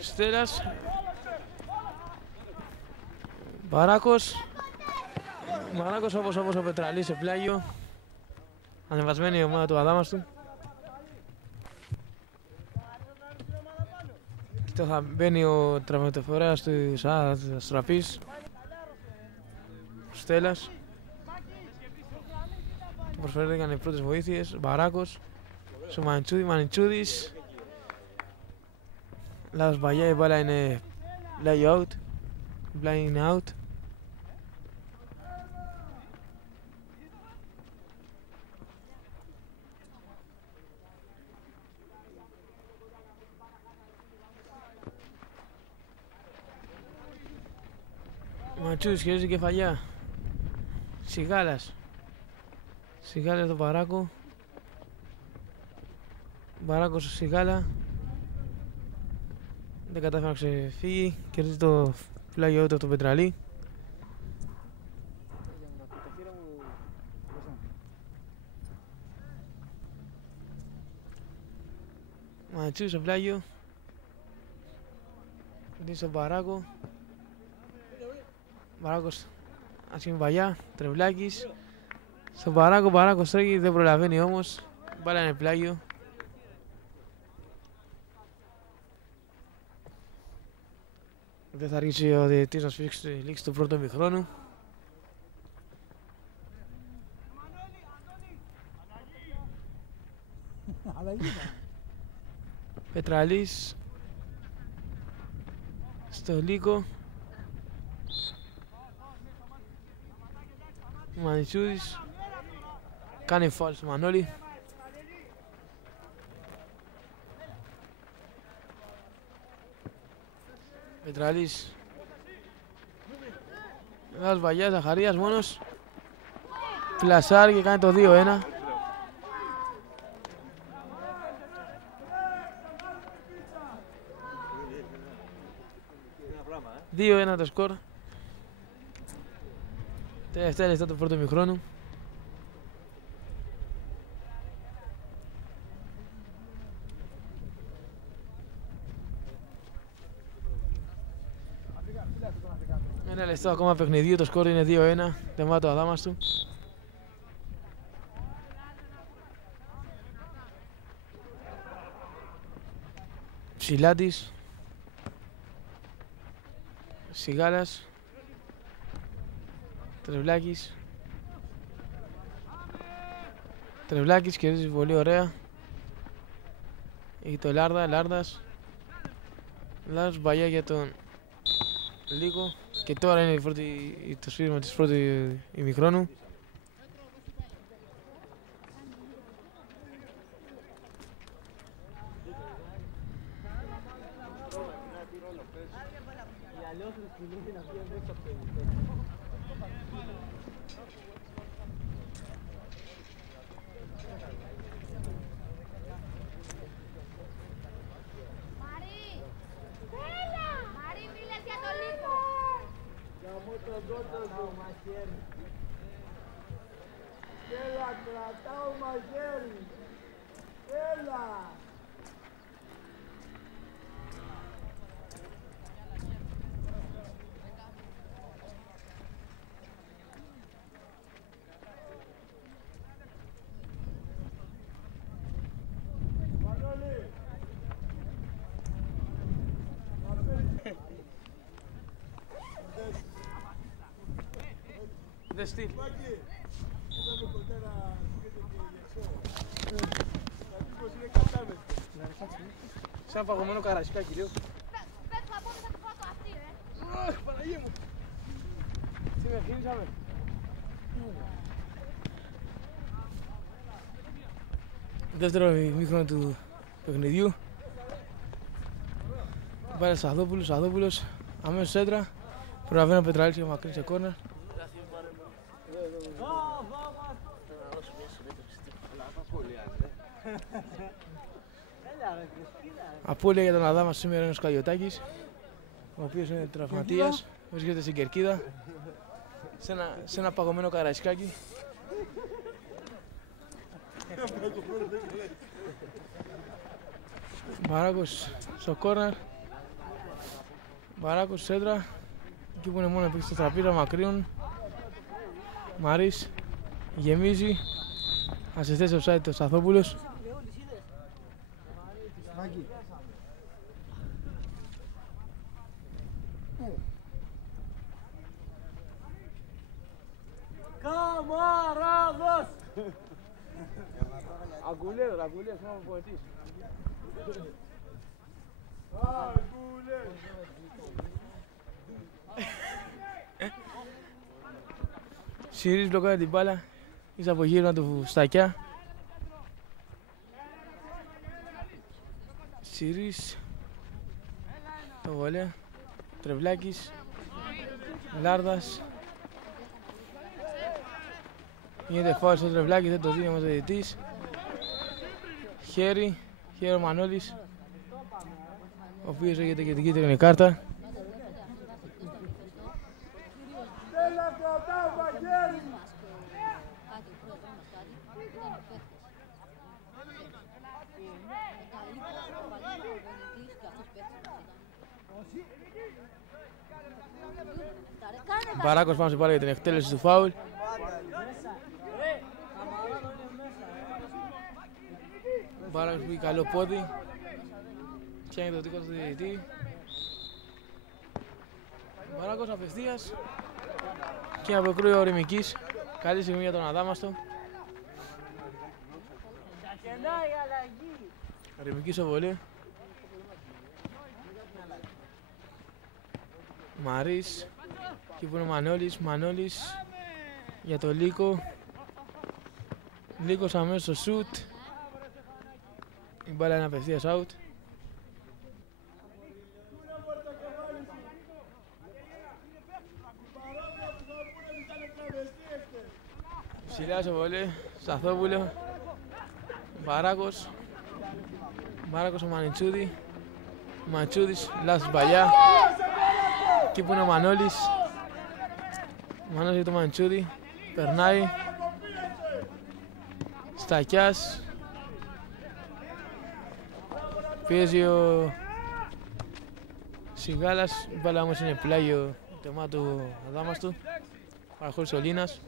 Στέλλας. Βαράκος. Βαράκος όπως ο Πετραλής σε πλάγιο. Ανεβασμένη η ομάδα του Αδάμαστου. Και τώρα θα μπαίνει ο τραυματοφορέας της Αστραπής. Στέλλας. Προσφέρθηκαν οι πρώτες βοήθειες. Βαράκος. Στο Μανιτσούδης. Λάθος Μπαγιά, η μπάλα είναι lay out. Η μπάλα είναι out. Μανιτσούδης χειρίζει κεφαλιά. Σιγάλας. Σιγάλα το Βαράκο. Βαράκος στο Σιγάλα. Δεν κατάφερε να ξεφύγει. Κερδίζει το πλάγιο του από τον Πετραλή. Μανιτσούδης στο πλάγιο. Δίνει στον Βαράκο. Βαράκος άσχημη Βαγιά. Τρεβλάκης. Στον Βαράκο, Βαράκος τρέχει, δεν προλαβαίνει όμως. Μπάλα είναι πλάγιο. Δεν θα αργήσει ο διαιτητής να σφίξει τη λήξη του πρώτου ημιχρόνου. Πετραλής στο Λύκο. Μανιτσούδης κάνει φάουλ στο Μανώλη. Πετραλής. Ένας Βαγιάς, Ζαχαρίας μόνος. Φλασάρει και κάνει το 2-1. Δύο-1 το σκορ. Τελευταία λεπτά του πρώτου ημιχρόνου. Ένα λεπτό ακόμα παιχνιδιού, το σκορ είναι 2-1, τεμάτο Αδάμαστου. Ψηλάτης. Σιγάλας. Τρεβλάκης. Τρεβλάκης κερδίζει πολύ ωραία. Έχει το Λάρδα, Λάρδας. Λάρδας Μπαγιά για τον Λύκο. Και τώρα είναι το σφύριγμα της πρώτου ημιχρόνου. Έλα, κρατάω μαχαίρι. Έλα. Έχετε στυλ. Σαν παγωμένο καρασικάκι λίγο. Αχ, Παναγία μου. Τι με αφήνισαμε. Δεύτερο ημίχρονο του παιχνιδιού. Βάλε Σαδόπουλος, αμέσως έντρα. Προλαβαίνει ο Πετραλής και ο Μακρύς σε κόρνερ. Απώλεια για τον Αδάμα σήμερα είναι ο Σκαλιωτάκης, ο οποίος είναι τραυματίας, βρίσκεται στην κερκίδα, σε ένα παγωμένο καραϊσκάκι. Μπαράκος στο κόρνερ, Μπαράκος σέντρα, εκεί που είναι μόνο επί στο τραπέζι Μακρύων. Μαρίς γεμίζει, ασιστές offside το Σταθόπουλος. Καμαράδος! Αγκουλέδος, μόνο ποετής. Σιρής μπλοκάρει την μπάλα, εις από γύρω του Στακιά. Σιρής, το βολέ, Τρεβλάκης, Λάρδας. Γίνεται φάουλ στο Τρεβλάκη, δεν το δίνει όμως ο διαιτητής. Χέρι ο Μανώλης, ο οποίος έχετε και την κίτρινη κάρτα. Μπαράκος πάνω στην μπάλα για την εκτέλεση του φάουλ. Μπαράκος πήγε καλό πόδι. Πιάνει το δικό του διαιτητή. Μπαράκος απευθείας. Και αποκρούει ο Ρημικής. Καλή στιγμή για τον Αδάμαστο. Ρημικής στο βολέ. Μαρίς. Εκεί που είναι ο Μανώλης για το Λίκο. Λίκος αμέσως στο σουτ. Η μπάλα είναι απευθείας out. Ψηλά στο βολέ, Σταθόπουλο. Μπαράκος ο Μανιτσούδη. Ο Μανιτσούδης, λάθος παλιά. Εκεί που είναι ο Μανώλης. Ο Μανώλης για το Μανιτσούδη. Περνάει. Στακιάς. Πιέζει ο Σιγάλας. Η μπάλα όμως είναι πλάγιο το μάτι του Αδάμαστου. Παραχώρησε ο Λίνας.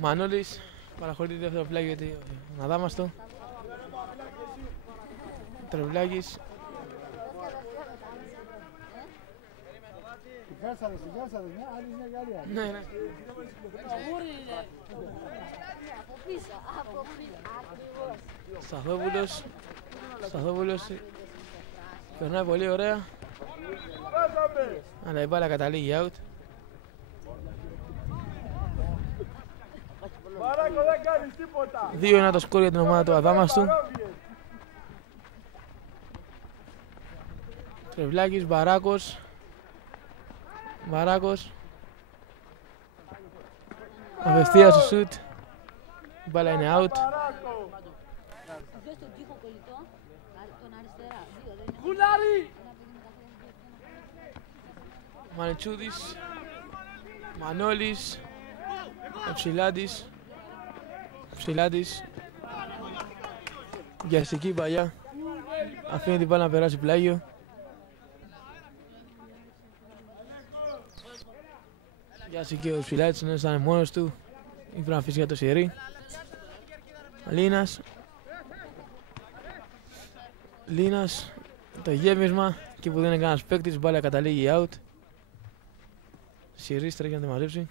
Μανώλης παραχωρεί δεύτερο πλάγιο για τον Αδάμαστο. Τρεβλάκης. Ναι. Σταθόπουλος. Περνάει πολύ ωραία. Αλλά η μπάλα καταλήγει out. Μπαράκο, δεν κάνεις τίποτα. 2-1 το σκορ για την ομάδα του Αδάμαστου. Τρεβλάκης, Μπαράκος. Απευθείας στο σουτ. Η μπάλα είναι out. Μανιτσούδης, Μανώλης, ο Ψηλάντης. Βιαστική παλιά. Αφήνει την μπάλα να περάσει πλάγιο. Πιάσει και ο Σφυλάτης, είναι σαν μόνος του. Ήπρεπε να αφήσει για το Σιερί. Λίνας. Λίνας. Το γέμισμα. Εκεί που δεν είναι κανένας παίκτης, μπάλα καταλήγει out. Σιερής τρέχει να τη μαζέψει.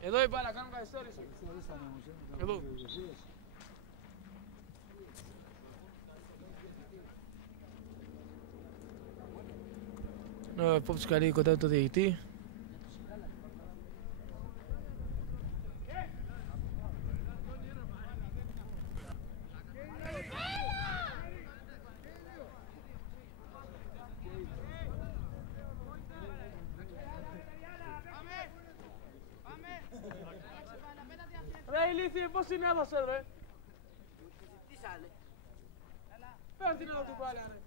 Εδώ η μπάλα, κάνουμε καθυστέρηση. Εδώ. Ο επόπτης καλεί κοντά του το διαιτητή. Ρε ηλίθιε, πώς είναι έδωσε ρε. Τι σάλε. Πες την άλλο του πάλι ρε.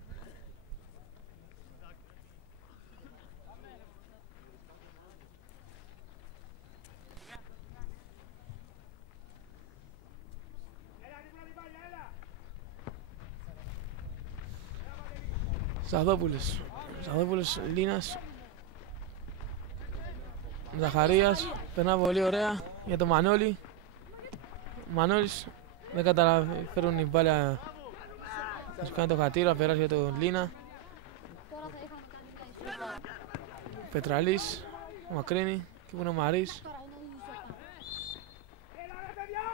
Σαδόπουλος, Λίνας. Ζαχαρίας, περνά πολύ ωραία για τον Μανώλη. Ο Μανώλης δεν καταλαβαίνουν η μπάλα. Θα σου κάνει το χατήρα, περάσει για τον Λίνα. Πετραλής, ο Μακρύνη, εκεί που είναι ο Μαρής.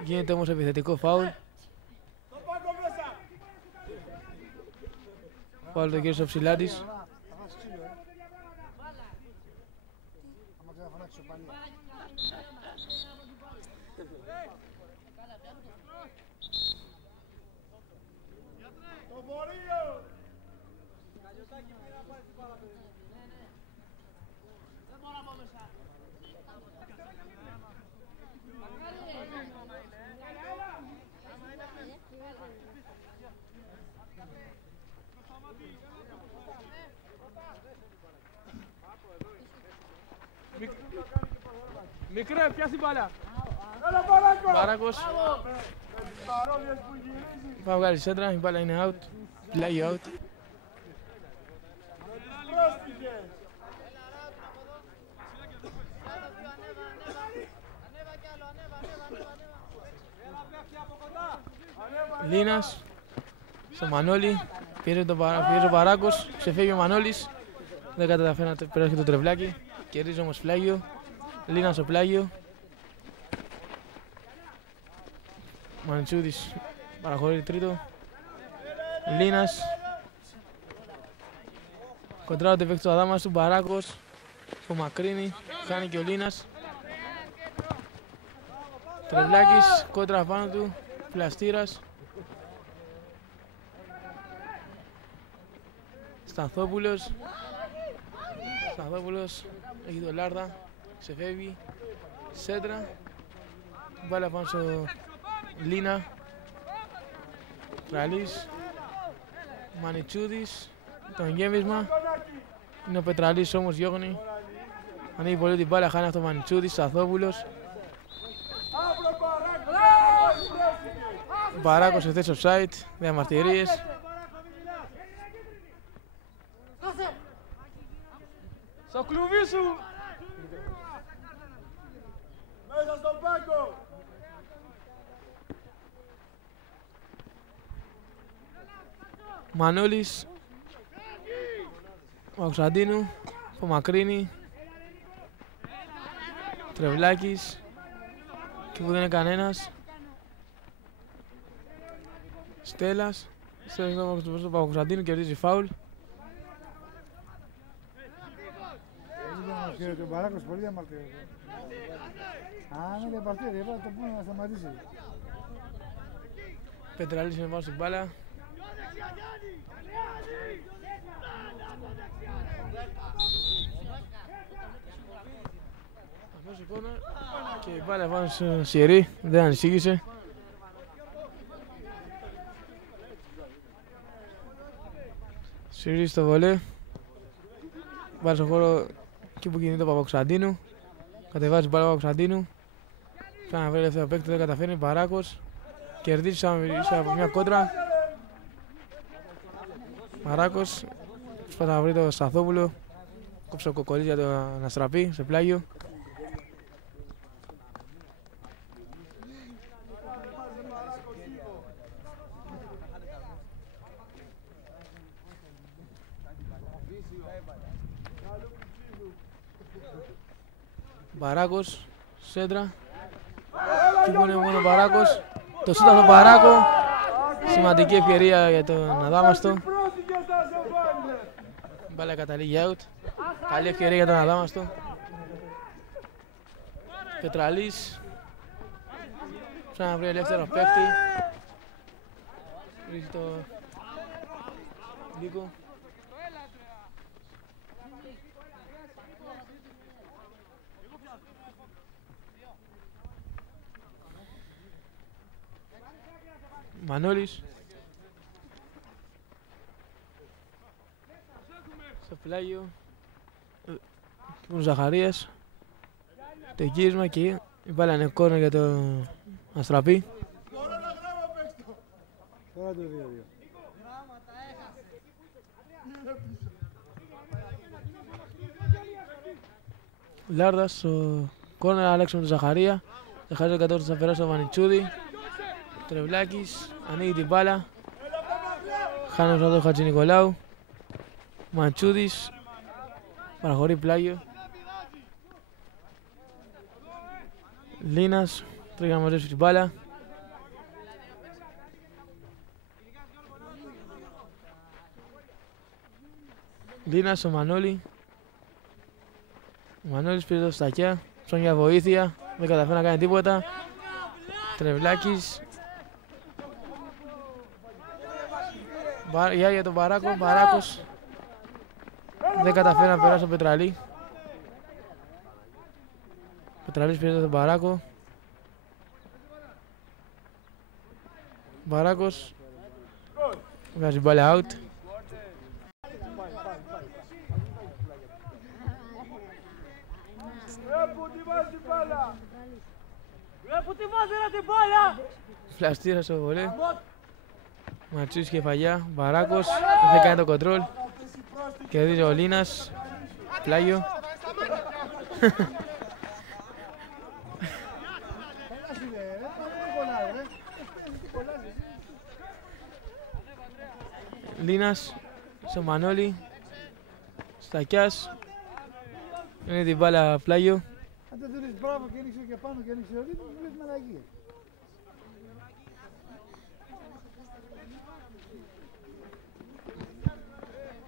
Γίνεται όμως επιθετικό φάουλ. Φάουλ τον κύριο Ψηλάτης. Μικρέ, πιάσει μπάλα. Μπάρακος. Πάει να βγάλει σέντρα, η μπάλα είναι out. Πλάγει out. Λίνας. Στο Μανώλη. Πήρε ο Μπαράκος. Ξεφεύγει ο Μανώλης. Δεν καταφέρει να περάσει το τρευλάκι. Κερδίζει όμως πλάγιο. Λίνας στο πλάγιο. Μανιτσούδης παραχωρεί τρίτο. Λίνας. Κοντράρονται παίκτης του Αδάμας του. Μπαράκος. Το Μακρύνη. Χάνει και ο Λίνας. Τρευλάκης. Κόντρα πάνω του. Πλαστήρας. Σταθόπουλος. Σταθόπουλος. Έχει το Λάρδα. Ξεφεύγει. Σέντρα. Μπάλα πάνω στο Λίνα. Τραλής. Μανιτσούδης. Το γέμισμα. Είναι ο Πετραλής όμως διώχνει. Ανοίγει πολύ την μπάλα, χάνει αυτό ο Μανιτσούδης. Σταθόπουλος. Ο Μπαράκος σε θέση offside. Διαμαρτυρίες. Στο κλουβί σου. Μέσα στον πάγκο. Μανώλης. Ο Κωνσταντίνου. Ο Μακρύνη. Τρευλάκης. Και που δεν είναι κανένας. Στέλλας. Στέλλας στον Παπακοσταντίνου, κερδίζει φάουλ. Ο Μπαράκος πολύ διαμαρτύρεται. Αν είναι διαμαρτύρεται, είπα το πούμε να σταματήσει. Πετραλής είναι πάνω στην μπάλα. Αυτός εικόνα και η μπάλα πάνω στο Σιερί, δεν ανησύγησε. Σιερί στο βολέ. Μπάλα στο χώρο εκεί που κινείται ο Παπακοσταντίνου. Κατεβάζει μπάλα ο Παπακοσταντίνου. Κάνει να βρει ελεύθερο παίκτη, δεν καταφέρνει. Μπαράκος. Κερδίζει από μια κόντρα. Μπαράκος. Προσπαθεί να βρει το Σταθόπουλο. Κόψε ο Κοκολής για το Αναστραπή σε πλάγιο. Μπαράκος, σέντρα. Εκεί που είναι μόνο ο Μπαράκος. Το σούτα στον Μπαράκο. Σημαντική ευκαιρία για τον Αδάμαστο. Μπάλα καταλήγει out. Καλή ευκαιρία για τον Αδάμαστο. Πετραλής. Ψάχνει να βρει ελεύθερο παίκτη. Βρίσκει το Λίκο. Μανώλης. Στο πλάγιο. Ο Ζαχαρίας. Το γύρισμα και η μπάλα είναι κόρνερ για το Αστραπή. Τώρα το 2-2. Λάρδας στο κόρνερ, Αλέξο με τον Ζαχαρία. Ζαχαρίας ο κατόρθωσε να περάσει στο Βανιτσούδη. Τρεβλάκης, ανοίγει την μπάλα. Χάνει τον Χατζηνικολάου. Μαντσούδης. Παραχωρεί πλάγιο. Λίνας, τρέχει να μαζέψει την μπάλα. Λίνας στο Μανώλη. Ο Μανώλης πήρε το στακιά. Ψώνει για βοήθεια. Δεν καταφέρει να κάνει τίποτα. Τρεβλάκης. Για τον Μπαράκο. Μπαράκος. Δεν καταφέρει να περάσει τον Πετραλή. Πετραλής πήρε τον Μπαράκο. Μπαράκος. Βγάζει μπάλα out. Που τη βάζει ρε την μπάλα! Φλαστήρα στο βολέ. Ματσούς και Φαγιά. Μπαράκος. Δεν κάνει το κοντρόλ. Κερδίζει ο Λίνας. Πλάγιο. Λίνας. Στο Μανώλη. Στακιάς. Είναι την μπάλα πλάγιο. Αν δεν θέλεις μπράβο και ανοίξε και πάνω και ανοίξε όλη, δεν βλέπεις μαλαγίες.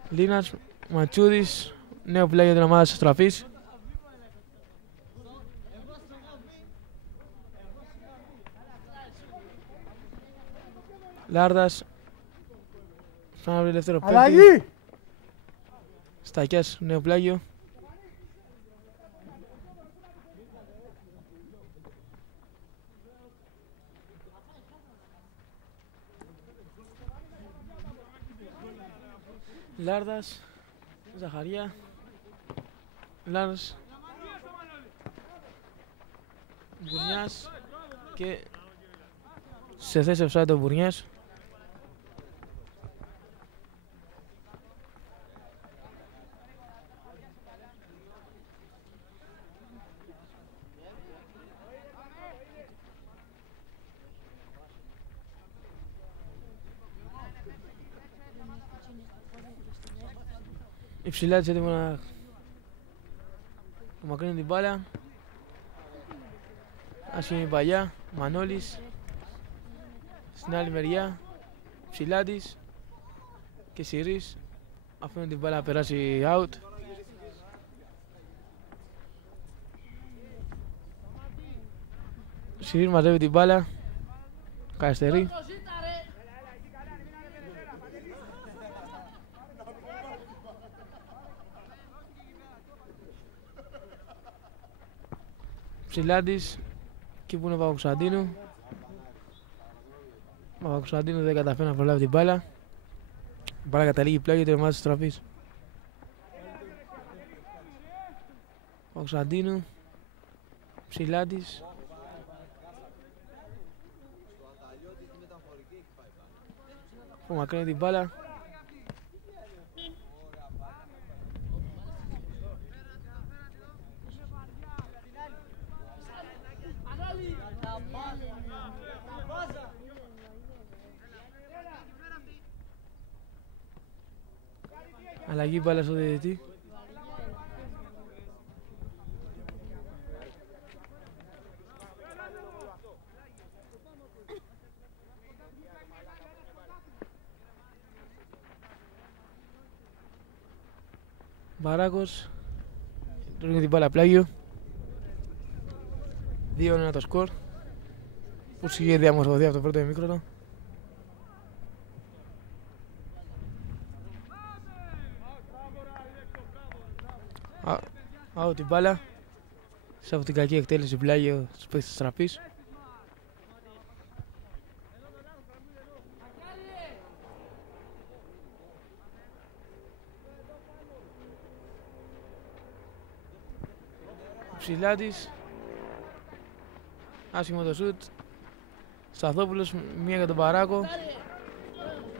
Λίνας, Ματσούδης, νέο πλάγιο για την ομάδα της Αστραπής. Λάρδας, θα να βρει ελεύθερο παίκτη. Αλλαγή! Στακιάς, νέο πλάγιο. Λάρδας, Ζαχαρία, Λάρδας, Μπουρνιάς και σε θέση offside ο Μπουρνιάς. Υψηλά της έτοιμο να μακρύνει την μπάλα. Άσχημη παλιά, Μανώλης. Στην άλλη μεριά, ψηλά της και Σιρής. Αφήνουν την μπάλα να περάσει out. Σιρής μαζεύει την μπάλα. Καθυστερεί. Ψηλάντης, εκεί που είναι ο Παπακοσταντίνου. Ο Παπακοσταντίνου δεν καταφέρει να προλάβει την μπάλα. Η μπάλα καταλήγει πλάγιο για την ομάδα της Αστραπής. Παπακοσταντίνου, Ψηλάντης. Απομακρύνει την μπάλα. Αλλαγή μπάλα στο διαιτητή. Μπαράκος τρώγει την μπάλα πλάγιο. 2-1 το σκορ που είχε διαμορφωθεί από το πρώτο ημίχρονο. Άω την μπάλα σε αυτή την κακή εκτέλεση πλάγιο στους παίκτες της Τραπής. Ψηλά της. Άσχημο το σουτ. Σταθόπουλος, μία για τον Μπαράκο.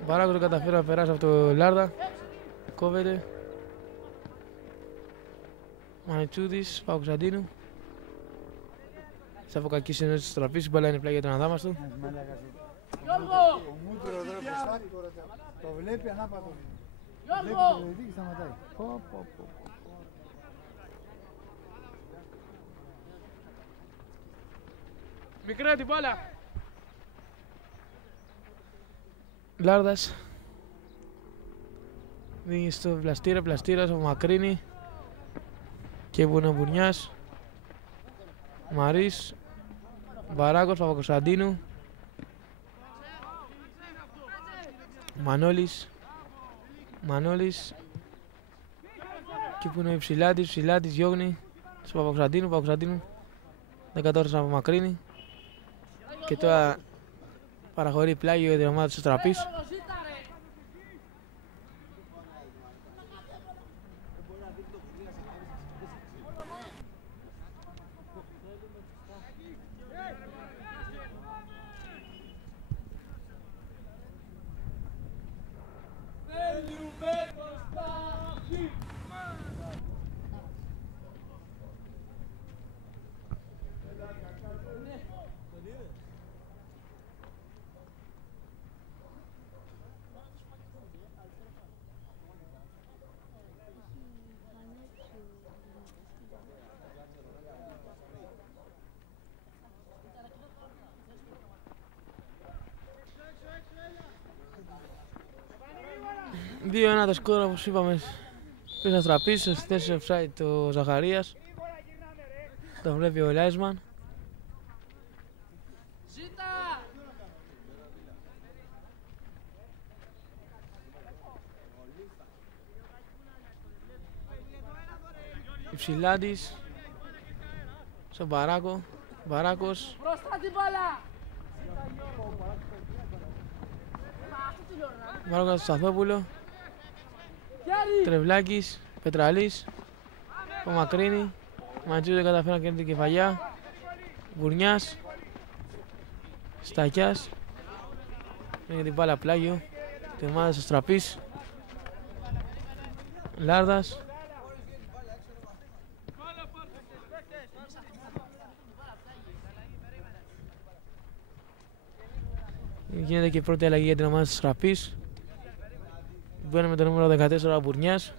Ο Μπαράκος δεν καταφέρει να περάσει από το Λάρδα. Κόβεται. Μανιτσούδης, Παπακοσταντίνου. Θα από κακή συνέντευξη της Τραπής, η μπάλα είναι πλάγια για τον αδάμαστο. Ο Μούτρο εδώ μπροστά το βλέπει ανάπατο. Βλέπει το διαιτητή και σταματάει. Μικρά την μπάλα. Λάρδας. Δίνει στο Πλαστήρα, Πλαστήρας, ο Μακρύνη. Και που είναι ο Μπουνιάς. Μαρίς. Μπαράκος, Παπακοσταντίνου. Μανώλης. Και που είναι ο Υψηλάτης, διώχνει. Στο Παπακοσταντίνου. Δεν κατόρθωσε να απομακρύνει. Και τώρα παραχωρεί πλάγιο για την ομάδα της Τραπής. Δύο ένα το σκορ, όπως είπαμε, πίσω να Τραπής, στη θέση offside το Ζαχαρίας. Το βλέπει ο Λάισμαν. Υψηλάντης στον Μπαράκο. Μπαράκος. Μπροστά την μπάλα! Μπαράκος στο Σταθόπουλο. Τρεβλάκης, Πετραλής, ο Μακρύνη, Ματζίου δεν καταφέρει να κερδίσει την κεφαλιά. Βουρνιάς, Στακιάς, είναι την μπάλα πλάγιο, την ομάδα της Τραπής. Λάρδας. Γίνεται και η πρώτη αλλαγή για την ομάδα της Τραπής. Μπαίνει με το νούμερο 14 ο Μπουρνιάς.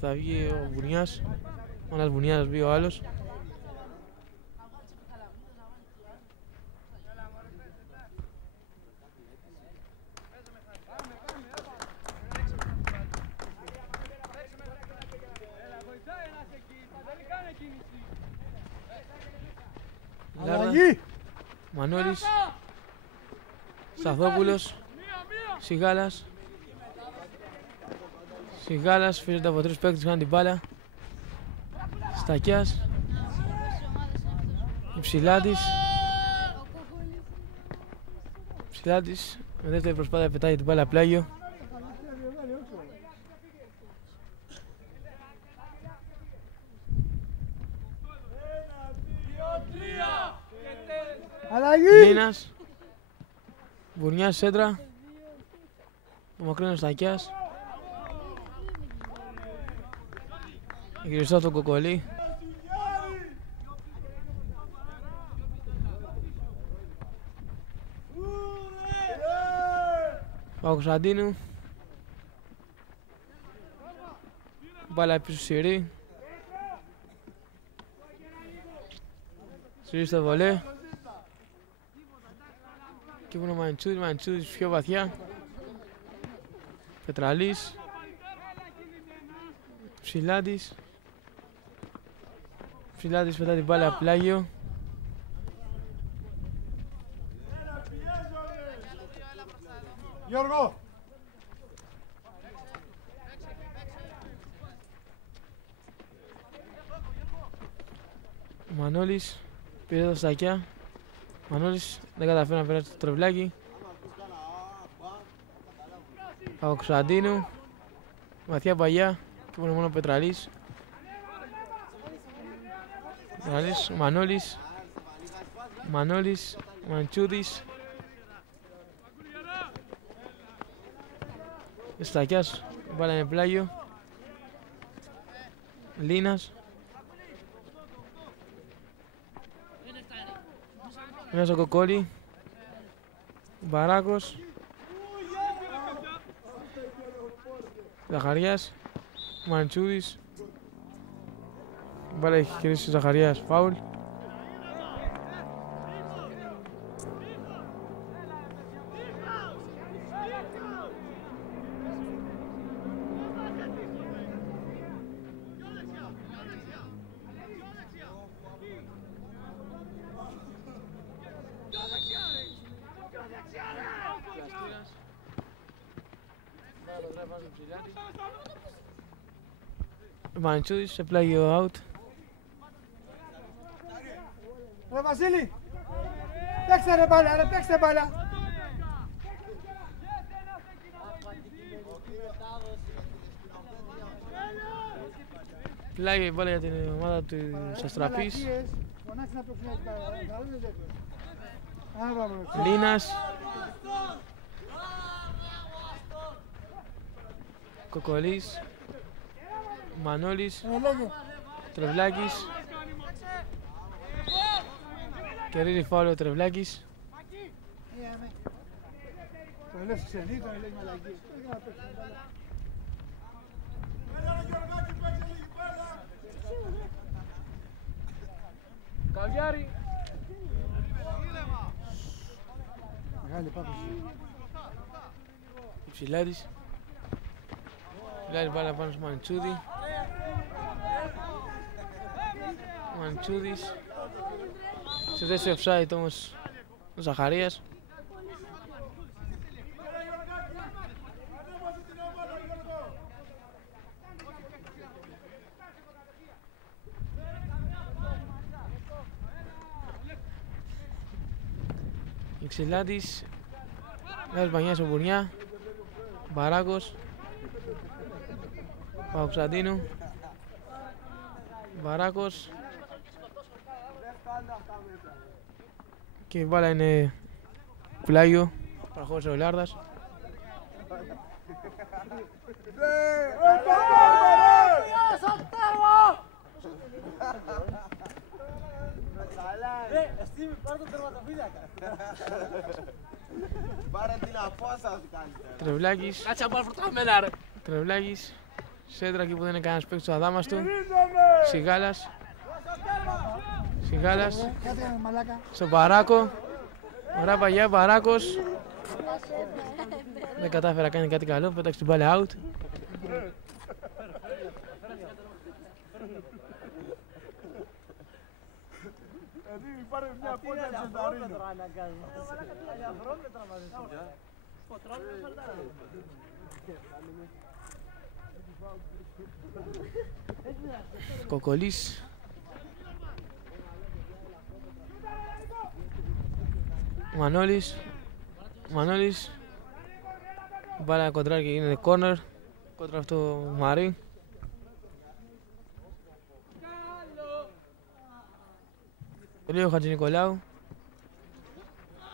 Θα βγει ο Μπουρνιάς. Ο ένας Μπουρνιάς βγει ο άλλος. Αλλαγή! Μανώλης, Σταθόπουλος, Σιγάλας. Σιγάλας φύγεται από τρεις παίκτες, κάνει την μπάλα. Στακιάς. Υψηλάτης. Υψηλάτης με δεύτερη προσπάθεια πετάει την μπάλα πλάγιο. Αλλαγή! Λίνας. Μπουρνιάς σέντρα. Ο Μακρύνος Στακιάς. Γυριστό από τον Κοκολί. Παπακοσταντίνου. Μπάλα πίσω Σιρή. Σιρή στο βολέ. Και πού είναι ο Μαντσούδης πιο βαθιά. Πετραλής. Ψηλάντης. Ψηλάντης πετά την μπάλα πλάγιο. Γιώργο! Μανώλης πήρε τα στακιά. Μανώλης δεν καταφέρει να περάσει το τρευλάκι. Παπακοσταντίνου. Βαθιά παγιά. Και μόνο ο Πετραλής. Πετραλής, Μανώλης. Μανώλης, Μαντσούδης. Στακιάς, μπάλα είναι πλάγιο. Λίνας. Ένας ο Κοκόλη. Μπαράκος. Ζαχαριάς. Μαντσούδης. Μπάλα έχει κερδίσει ο Ζαχαριάς. Φάουλ. Μαντσούδης σε πλάγιο out. Ρε Βασίλη! Παίξε ρε μπάλα, ρε παίξε μπάλα! Πλάγιο η μπάλα για την ομάδα του Αστραπής. Φωνάξε να παίξουν την μπάλα. Λίνας. Κοκολής. Μανώλης. Τρευλάκης. Κερδίζει φάουλ ο Τρευλάκης. Το λες ξενή, το λες μαλακή. Καβιάρι. Μεγάλη πάπηση. Υψηλάτης. Βγάζει μπάλα πάνω στο Μαντσούδη. Μαντσούδης. Σε θέση offside όμως ο Ζαχαρίας. Υψηλάτης. Βγάζει πανιά στο Μπουρνιά. Μπαράκος. Παπακοσταντίνου. Μπαράκος. Και η μπάλα είναι πλάγιο. Προχώρησε ο Λάρδας. Εσύ πάρε τον τερματοφύλακα. Πάρε την απόσταση καλύτερα. Τρευλάκης. Κάτσε να πάρω φορταμένα ρε. Τρευλάκης. Σέντρα εκεί που δεν είναι κανένας παίκτης του Αδάμας του. Σιγάλας. Σιγάλας. Κάτσε μαλάκα. Στον Παράκο. Ωραία παγιά, Παράκος. Δεν κατάφερα να κάνει κάτι καλό, πέταξε την μπάλα out. Πάρε μια πόρτα να ξενταρρύνω. Κοκολής. Μανώλης. Μανώλης. Μπάλα κοντράρει και γίνεται corner. Κόντρα αυτό Μαρή. Λίγο Χατζηνικολάου.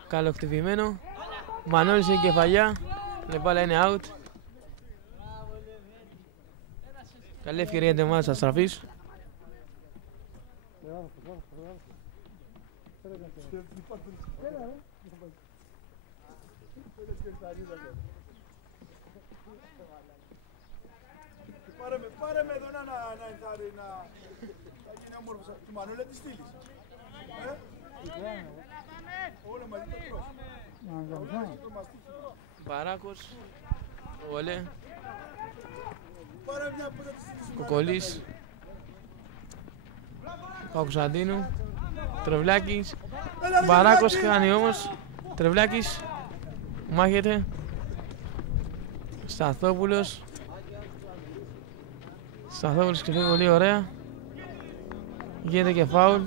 Καλοκτυπημένο. Μανώλης έχει κεφαλιά. Η μπάλα είναι out. Καλή ευκαιρία για την ομάδα της Αστραφής. Πάρε με εδώ να ενθάρρει να γίνει όμορφος. Του Μανώλη τι στείλεις. Όλα μαζί το τρως. Μπαράκος, Ολέ, Πάρε μια που θα τη στείλεις. Κοκολής, Παπακοσταντίνου, Τρεβλάκης. Μπαράκος κάνει όμως, Τρεβλάκης, μάχεται. Σταθόπουλος. Σταθόπουλος ξεφεύγει πολύ ωραία. Γίνεται και φάουλ.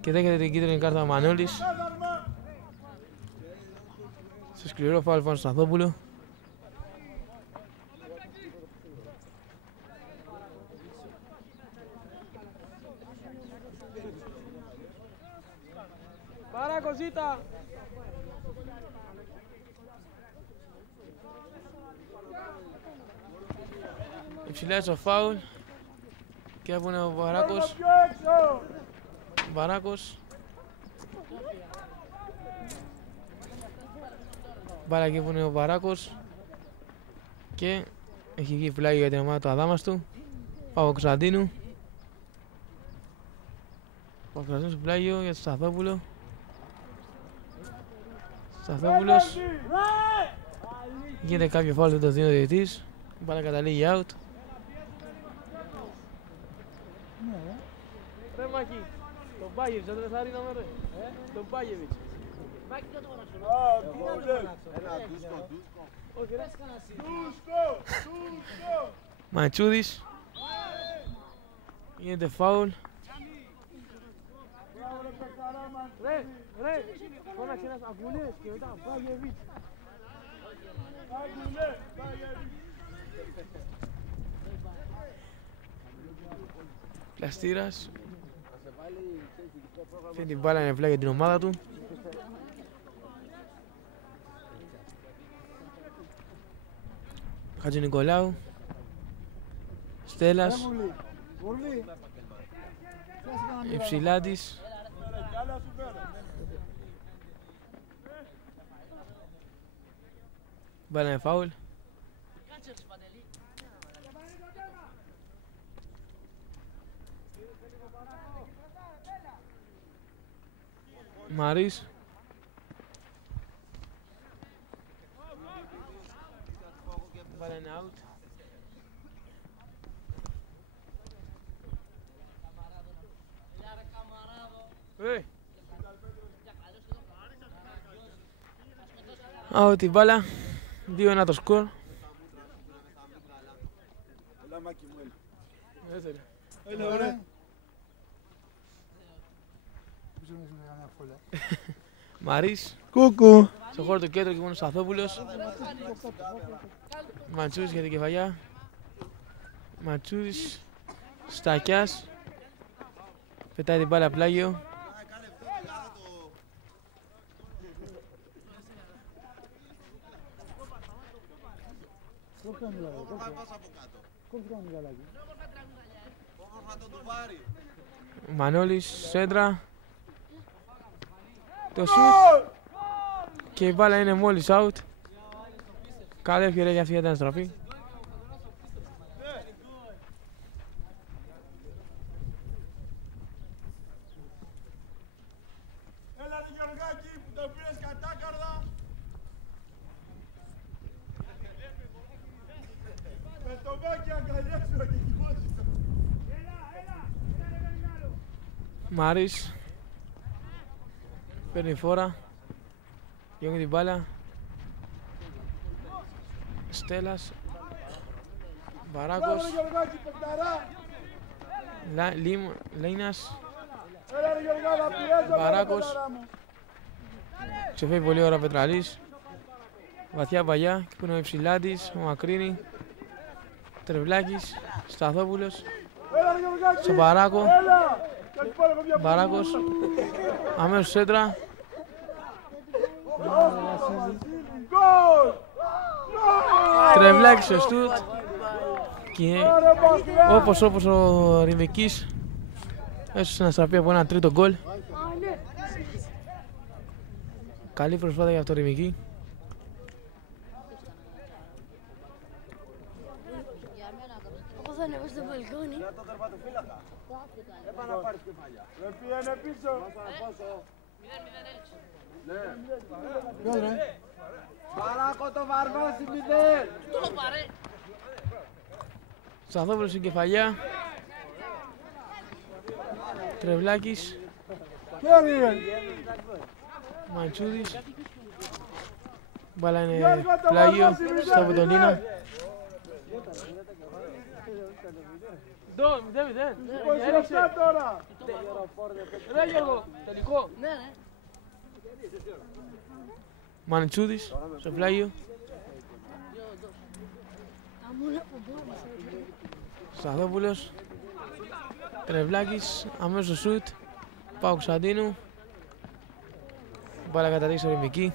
Και δέχεται την κίτρινη κάρτα ο Μανώλης. Σε σκληρό φάουλ πάνω στο Σταθόπουλο. Μπαράκο, ζήτα! Υψηλά στο φάουλ. Και έβουνε ο Μπαράκος. Μπαράκος. Μπάλα και έβουνε ο Μπαράκος. Και έχει βγει πλάγιο για την ομάδα του Αδάμαστου. Παπακοσταντίνου. Παπακοσταντίνου στο πλάγιο για τον Σταθόπουλο. Σταθόπουλος. Γίνεται κάποιο φάουλ, δεν το δίνει ο διαιτητής. Μπάλα καταλήγει out. Ρε Μάκη, τον Μπάγεβιτς, δεν τον θαρρύναμε ρε. Τον Μπάγεβιτς. Όχι ρε. Ματσούδης. Γίνεται φάουλ. Ρε, φώναξε ένας Αγκουλές και μετά Μπάγεβιτς. Πλαστήρας. Φέρνει την μπάλα είναι πλάγια για την ομάδα του. Χατζηνικολάου. Στέλλας. Υψηλάτης. Μπάλα είναι φάουλ. Μαρίς. Μπάλα είναι out. Out η μπάλα. 2-1 το σκορ. Έλα Μάκη μου, έλα. Έλα, Έλα, ωραία. Μαρίς. Κούκου. Στο χώρο του κέντρου και μόνο Σταθόπουλος. Ματσούδης για την κεφαλιά. Ματσούδης. Στακιάς. Πετάει την μπάλα πλάγιο. Μανώλης, σέντρα. Το σουτ. Και η μπάλα είναι μόλις out. Καλή ευκαιρία για αυτή την αναστροφή. Έλα ρε Γεωργάκη που το πήρες κατάκαρδα. Με το βάκι αγκαλιάσου και κοιμώσεις. Μάρις. Παίρνει φόρα. Γιώργη την μπάλα. Στέλλας. Μπαράκος. Λίνας. Μπαράκος. Ξεφεύγει πολύ ώρα Πετραλής. Βαθιά παγιά. Και που είναι ο Υψηλάτης, ο Μακρύνη. Τρεβλάκης. Σταθόπουλος. Στο Μπαράκο. Μπαράκος. Αμέσως σέντρα. Τρεβλάκης στο στούτ. Και όπως ο Ρημικής έσωσε να στραπεί από ένα τρίτο γκολ. Καλή προσπάθεια για αυτό το Ρημική. ανέβω στο μπαλκόνι. Για τον τερματοφύλακα. Έπα να πάρεις κεφάλια. Με πήγαινε πίσω. Ναι. Ποιος ρε? Παράκο το Βαρβάση 0. Το πάρε. Σταθόπουλος στην κεφαλιά. Τρεβλάκης. Ποιο είναι? Μαντσούδης. Μπάλα είναι πλάγιο στο Βοτολίνα. Ντο, 0-0. 27 τώρα. Ρε Γιώργο, τελικό. Ναι, ναι. Μαντσούδης στο πλάγιο. Σταθόπουλος. Τρεβλάκης. Αμέσως σουτ. Πάω Κωνσταντίνου. Μπάλα καταδείξει στο Ρημική.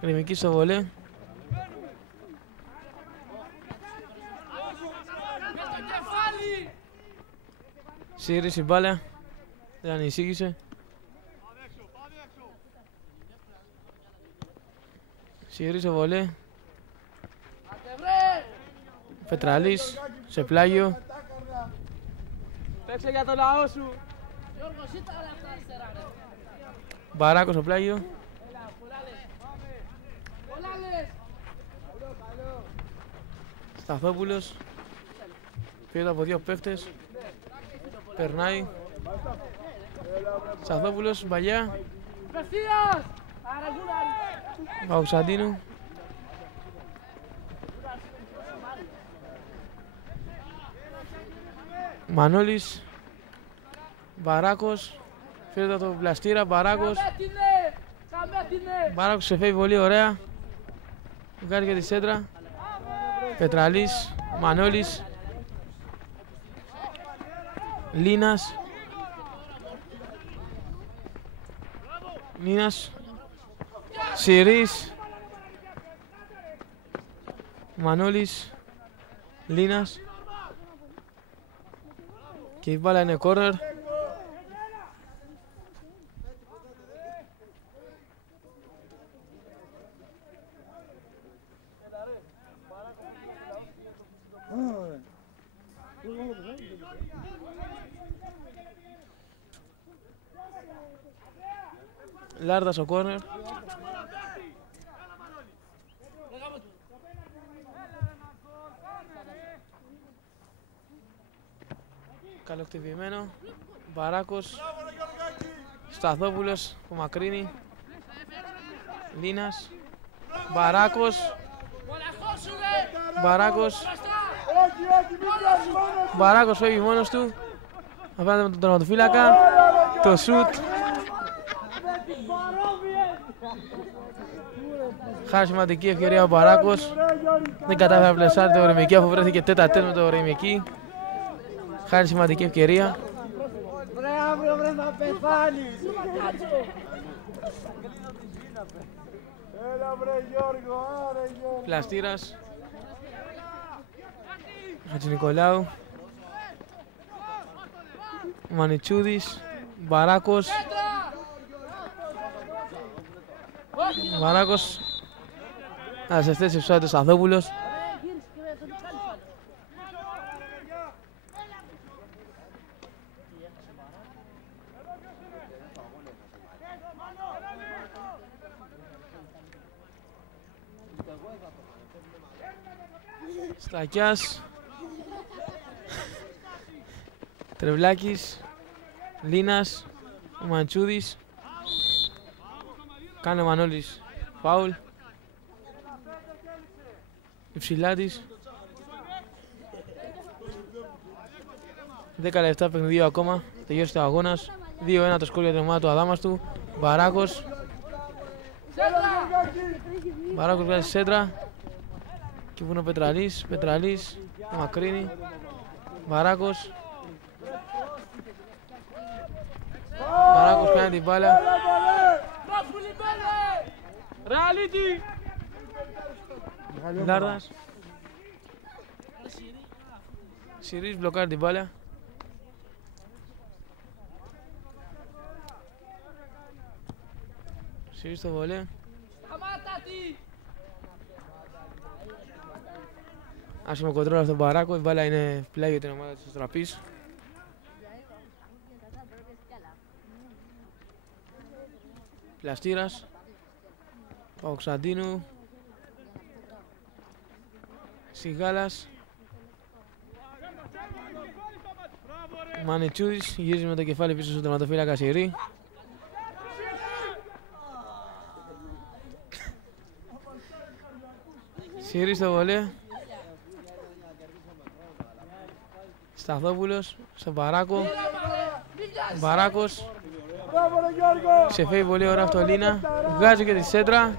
Ρημική στο βολέ. Σύρις η μπάλα. Δεν ανησύγησε. Σύρις στο βολέ. Πετραλής σε πλάγιο. Παίξε για το λαό σου. Γιώργο, ζήτα όλα αυτά αριστερά, ρε. Μπαράκος στο πλάγιο. Σταθόπουλος. Φύγεται από δύο παίχτες. Περνάει. Σταθόπουλος, μπαλιά. Απευθείας. Άρα Γουνάρη. Παουξαντίνου. Μανώλης. Μπαράκος. Φύγεται από τον πλαστήρα. Μπαράκος. Μπαράκος σε φεύγει πολύ ωραία. Βγάζει και τη σέντρα. Πετραλής. Μανώλης. Λίνας. Λίνας. Συρής. Μανώλης. Λίνας. Και η μπάλα είναι κόρνερ. Λάρδα στο κόρνερ. Καλοκτυπημένο. Μπαράκος. Σταθόπουλος που μακρύνει. Λίνας. Μπαράκος. Μπαράκος. Μπαράκος φεύγει μόνος του. Απέναντι με τον τερματοφύλακα. Το σουτ. Χάρη σημαντική ευκαιρία ο Μπαράκος. Δεν κατάφερε να πλεσάρει το Ρημική αφού βρέθηκε τέτα-τέτ με το Ρημική. Χάρη σημαντική ευκαιρία. Βρε αύριο βρε να πεθάνεις. Έλα βρε Γιώργο, άρε Γιώργο. Πλαστήρας. Χατζηνικολάου. Μανιτσούδης. Μπαράκος. Μπαράκος. Να σε θέση ψάχνει ο Σταθόπουλος. Στακιάς. Τρεβλάκης. Λίνας. Μαντσούδης. Κάνε ο Μανώλης φάουλ. Υψηλάτης. 10 λεπτά παιχνιδίου ακόμα. Τελειώσει ο αγώνας. 2-1 το σκορ για την ομάδα του Αδάμαστου. Μπαράκος. Μπαράκος βγάζει σέντρα. Και που είναι ο Πετραλής. Πετραλής. Μακρύνει. Μπαράκος. Μπαράκος κάνει την μπάλα. Ρεαλίτη. Λάρδας. Συρής μπλοκάρει την μπάλα. Συρής στο βολέ. Σταμάτα τι. Άσχημο κοντρόλ στον Μπαράκο, η μπάλα είναι πλάγιο για την ομάδα της Αστραπής. Πλαστήρας, Παπακοσταντίνου, Σιγάλας, Μανιτσούδης, γυρίζει με το κεφάλι πίσω στον τερματοφύλακα Σιρή. Σιρή στο βολέ. Σταθόπουλος, στον Μπαράκο. Μπαράκος. Ξεφεύγει πολύ ωραία αυτό ο Λίνα. Βγάζει και τη σέντρα.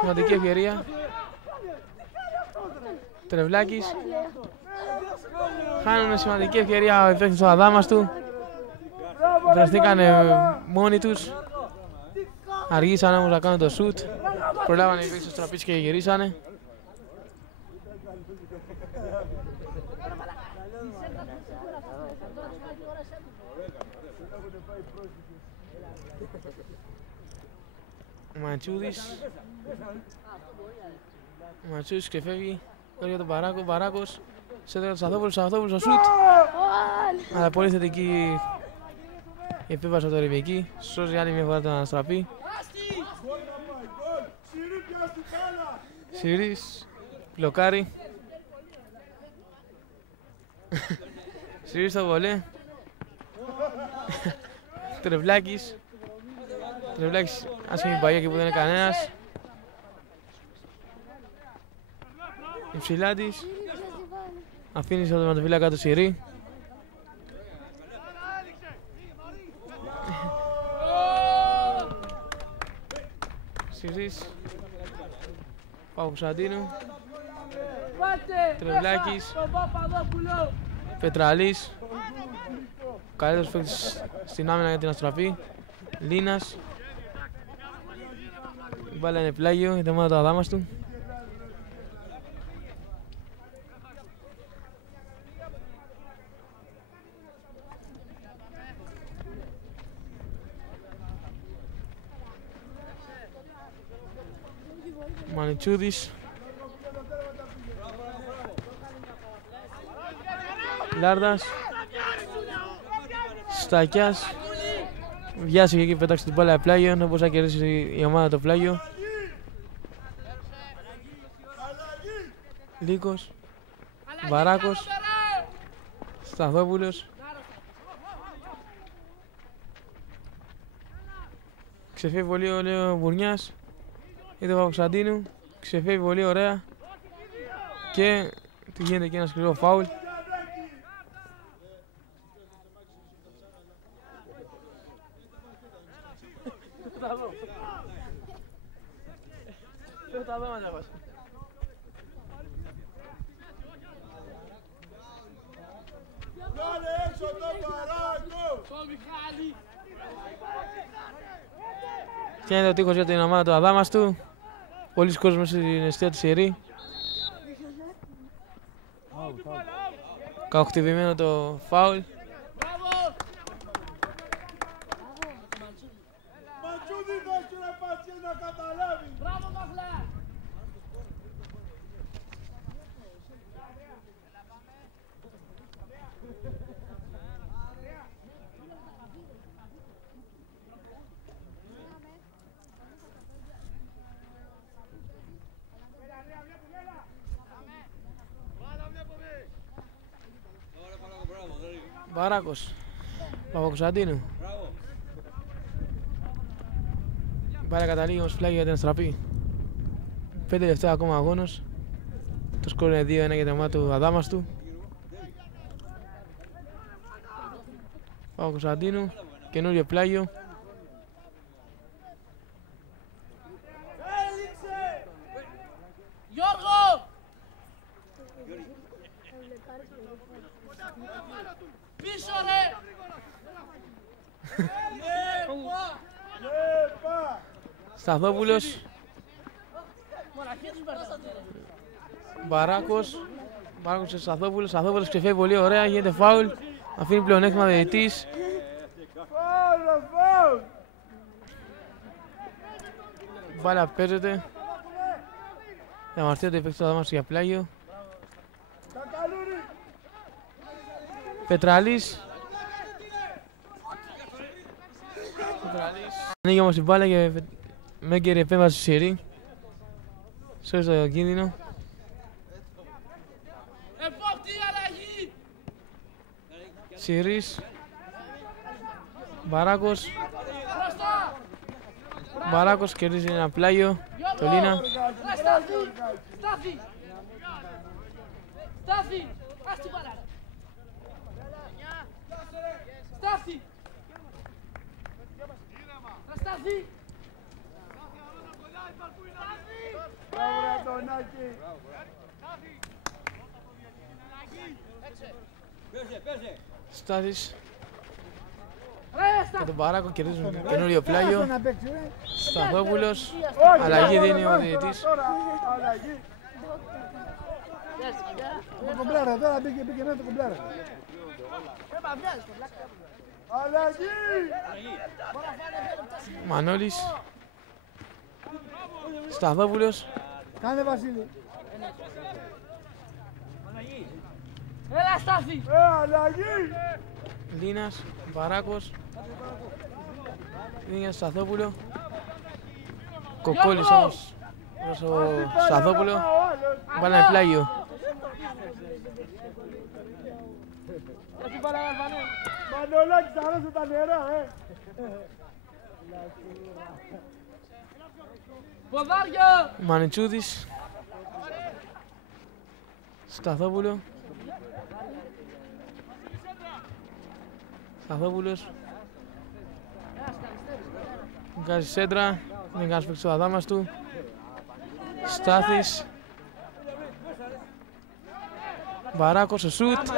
Σημαντική ευκαιρία. Τρεβλάκης. Χάνουν σημαντική ευκαιρία ο παίκτης του Αδάμαστου. Βρεθήκανε μόνοι τους. Αργήσαν όμως να κάνουν το σουτ. Προλάβανε οι παίκτες του Αστραπής και γυρίσανε. Ο Μαντσούδης ξεφεύγει για τον Μπαράκο, Μπαράκος σέντρα του Σταθόπουλου, Σταθόπουλος στο σουτ. Αλλά πολύ θετική η επίβαση από το Ρημική, σώζει άλλη μια φορά τον Αστραπή. Σιρής, μπλοκάρει. Σιρής στο βολέ. Τρεβλάκης. Τρεβλάκης, άσχημη παγιά και που δεν είναι κανένας. Υψηλά της. Αφήνει στον τερματοφύλακα του Σιρή. Σιρής. Παπακοσταντίνου. Τρεβλάκης. Πετραλής. Καλύτερος παίκτης στην άμυνα για την Αστραπή. Λίνας. Η μπάλα είναι πλάγιο για την ομάδα του Αδάμαστου. Μανιτσούδης. Λάρδας. Στακιάς. Βιάσει και εκεί πέταξε την μπάλα πλάγιο, όπως θα κερδίσει η ομάδα το πλάγιο. Λύκος. Μπαράκος. Σταθόπουλος. Ξεφεύγει πολύ ο Μπουρνιάς. Είδε ο Παπακοσταντίνου. Ξεφεύγει πολύ ωραία. Και του γίνεται και ένα σκληρό φάουλ. Και είναι το τείχος για την ομάδα του Αδάμαστου. Πολλοί κόσμος στην εστία του Σιρή. Κακοκτυπημένο το φάουλ. Μπαράκος, Παπακοσταντίνου. Μπάλα καταλήγει όμως πλάγι για την Αστραπή. 5 λεπτά ακόμα αγώνος. Το σκορ είναι 2-1 για την ομάδα του Αδάμαστου. Παπακοσταντίνου, καινούριο πλάγιο. Γιώργο! Πίσω ρε! Σταθόπουλος. Μπαράκος. Μπαράκος σε Σταθόπουλος. Σταθόπουλος ξεφεύγει πολύ ωραία, γίνεται φάουλ. Αφήνει πλεονέκτημα διαιτητής. Μπάλα παίζεται. Διαμαρτύρονται οι παίκτες του Αδάμαστου για πλάγιο. Πετραλής. Ανοίγει όμως η μπάλα και Μέγκερ επέμβαση στο Σιρή. Σώζει το κίνδυνο. Σιρής. Μπαράκος. Μπαράκος κερδίζει ένα πλάγιο. Το Λίνα. Στάθη! Στάθη! Ας την μπάλα! Στάθη! Να σταθεί! Στάθης. Και τον Μπαράκο κερδίζουν καινούριο πλάγιο. Σταθόπουλος. Αλλαγή δίνει ο διαιτητής. Το κομπλάρα τώρα μπήκε μέσα το κομπλάρα. Αλλαγή! Μανώλης. Σταθόπουλος. Κάνε Βασίλη. Έλα Στάθη! Αλλαγή! Λίνας. Μπαράκος. Δίνει για Σταθόπουλο. Κοκόλης όμως. Ο Σταθόπουλο. Βάλανε πλάγιο. Μανολάκη, σ' αρέσουν τα νερά, Ποδάρια! Μανιτσούδης. Σταθόπουλο. Σταθόπουλος. Βγάζει σέντρα. Δεν κάνει παίξει ο Αδάμαστου. Στάθης. Μπαράκος ο σουτ.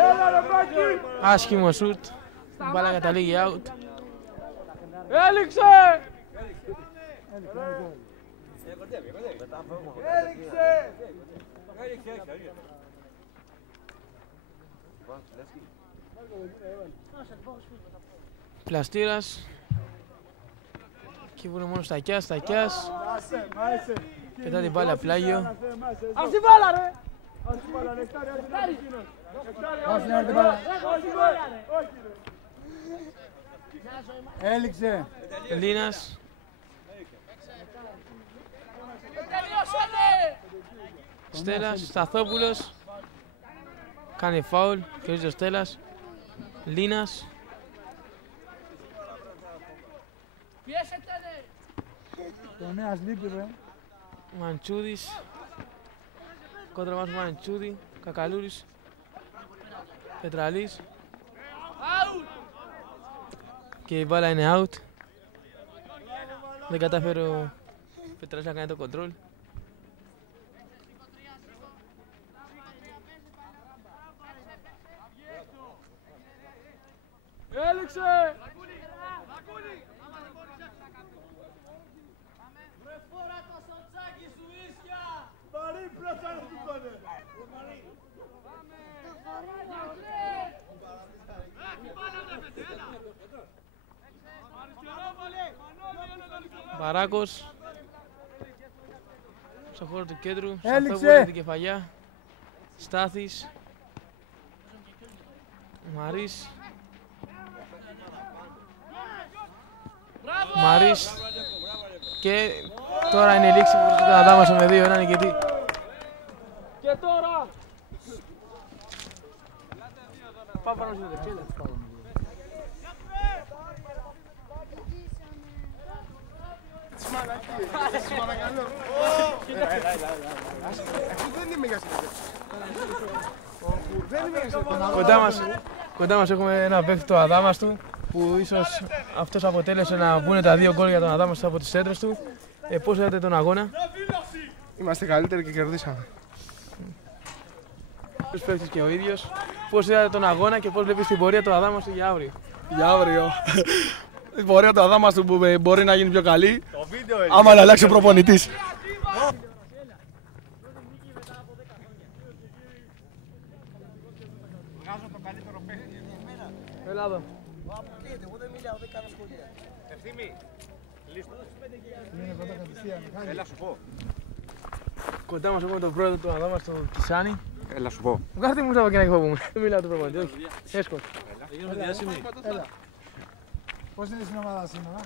Άσχημο σουτ. Η μπάλα καταλήγει out. Έληξε! Πλαστήρας. Εκεί βουνε μόνο Στακιάς. Πετά την μπάλα πλάγιο. Ας την μπάλα ρε! Έληξε. Λίνας. Τελειώσανε! Στέλλας. Σταθόπουλος. Κάνει φάουλ. Κερδίζει ο Στέλλας. Λίνας. Πιέσετε ρε! Το νέας λείπει ρε. Μαντσούδης. Κόντρα μας Μαντσούδη. Κακαλούρης. Πετραλής. Out! Και η μπάλα είναι out. Δεν κατάφερε ο Πετραλής να κάνει το κοντρόλ. Έληξε! Μπαράκος. Στο χώρο του κέντρου. Έληξε. Σταθόπουλος την κεφαλιά. Στάθης. Μαρίς. Μαρίς. Και τώρα είναι η λήξη που βρίσκεται να δάμασε με 2-1 νικητή. Και τώρα! Πάμε πάνω στο δεξί. Κοντά μας έχουμε ένα παίκτη του Αδάμαστου που ίσως αυτός αποτέλεσε να μπουν τα 2 γκολ για τον Αδάμαστο από τις σέντρες του. Πώς είδατε τον αγώνα? Είμαστε καλύτεροι και κερδίσαμε. Τους παίκτες και ο ίδιος. Πώς είδατε τον αγώνα και πώς βλέπεις την πορεία του Αδάμαστου για αύριο? Για αύριο. Η πορεία του Αδάμαστου που μπορεί να γίνει πιο καλή. Άμα να αλλάξει ο προπονητής. Έλα εδώ. Είναι πρώτα κατευθείαν. Έλα σου πω. Κοντά μας έχουμε τον πρόεδρο του Αδάμα στο Κισάνι. Έλα σου πω. Βγάλτε μου από κοινά πούμε. Δεν μιλάω του προπονητή, όχι. Έσχος. Πώς είναι στην ομάδα σήμερα?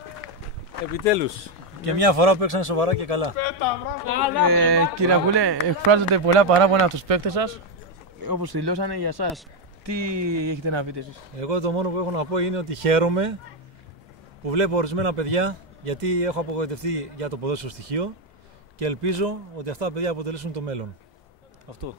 Επιτέλους. Και μια φορά που έξανε σοβαρά και καλά. Κύριε Ακούλε, εκφράζονται πολλά παράπονα από τους παίκτες σας. Όπως δηλώσανε για εσάς. Τι έχετε να πείτε εσείς? Εγώ το μόνο που έχω να πω είναι ότι χαίρομαι που βλέπω ορισμένα παιδιά, γιατί έχω απογοητευτεί για το ποδόσφαιρο στοιχείο και ελπίζω ότι αυτά τα παιδιά αποτελέσουν το μέλλον. Αυτό.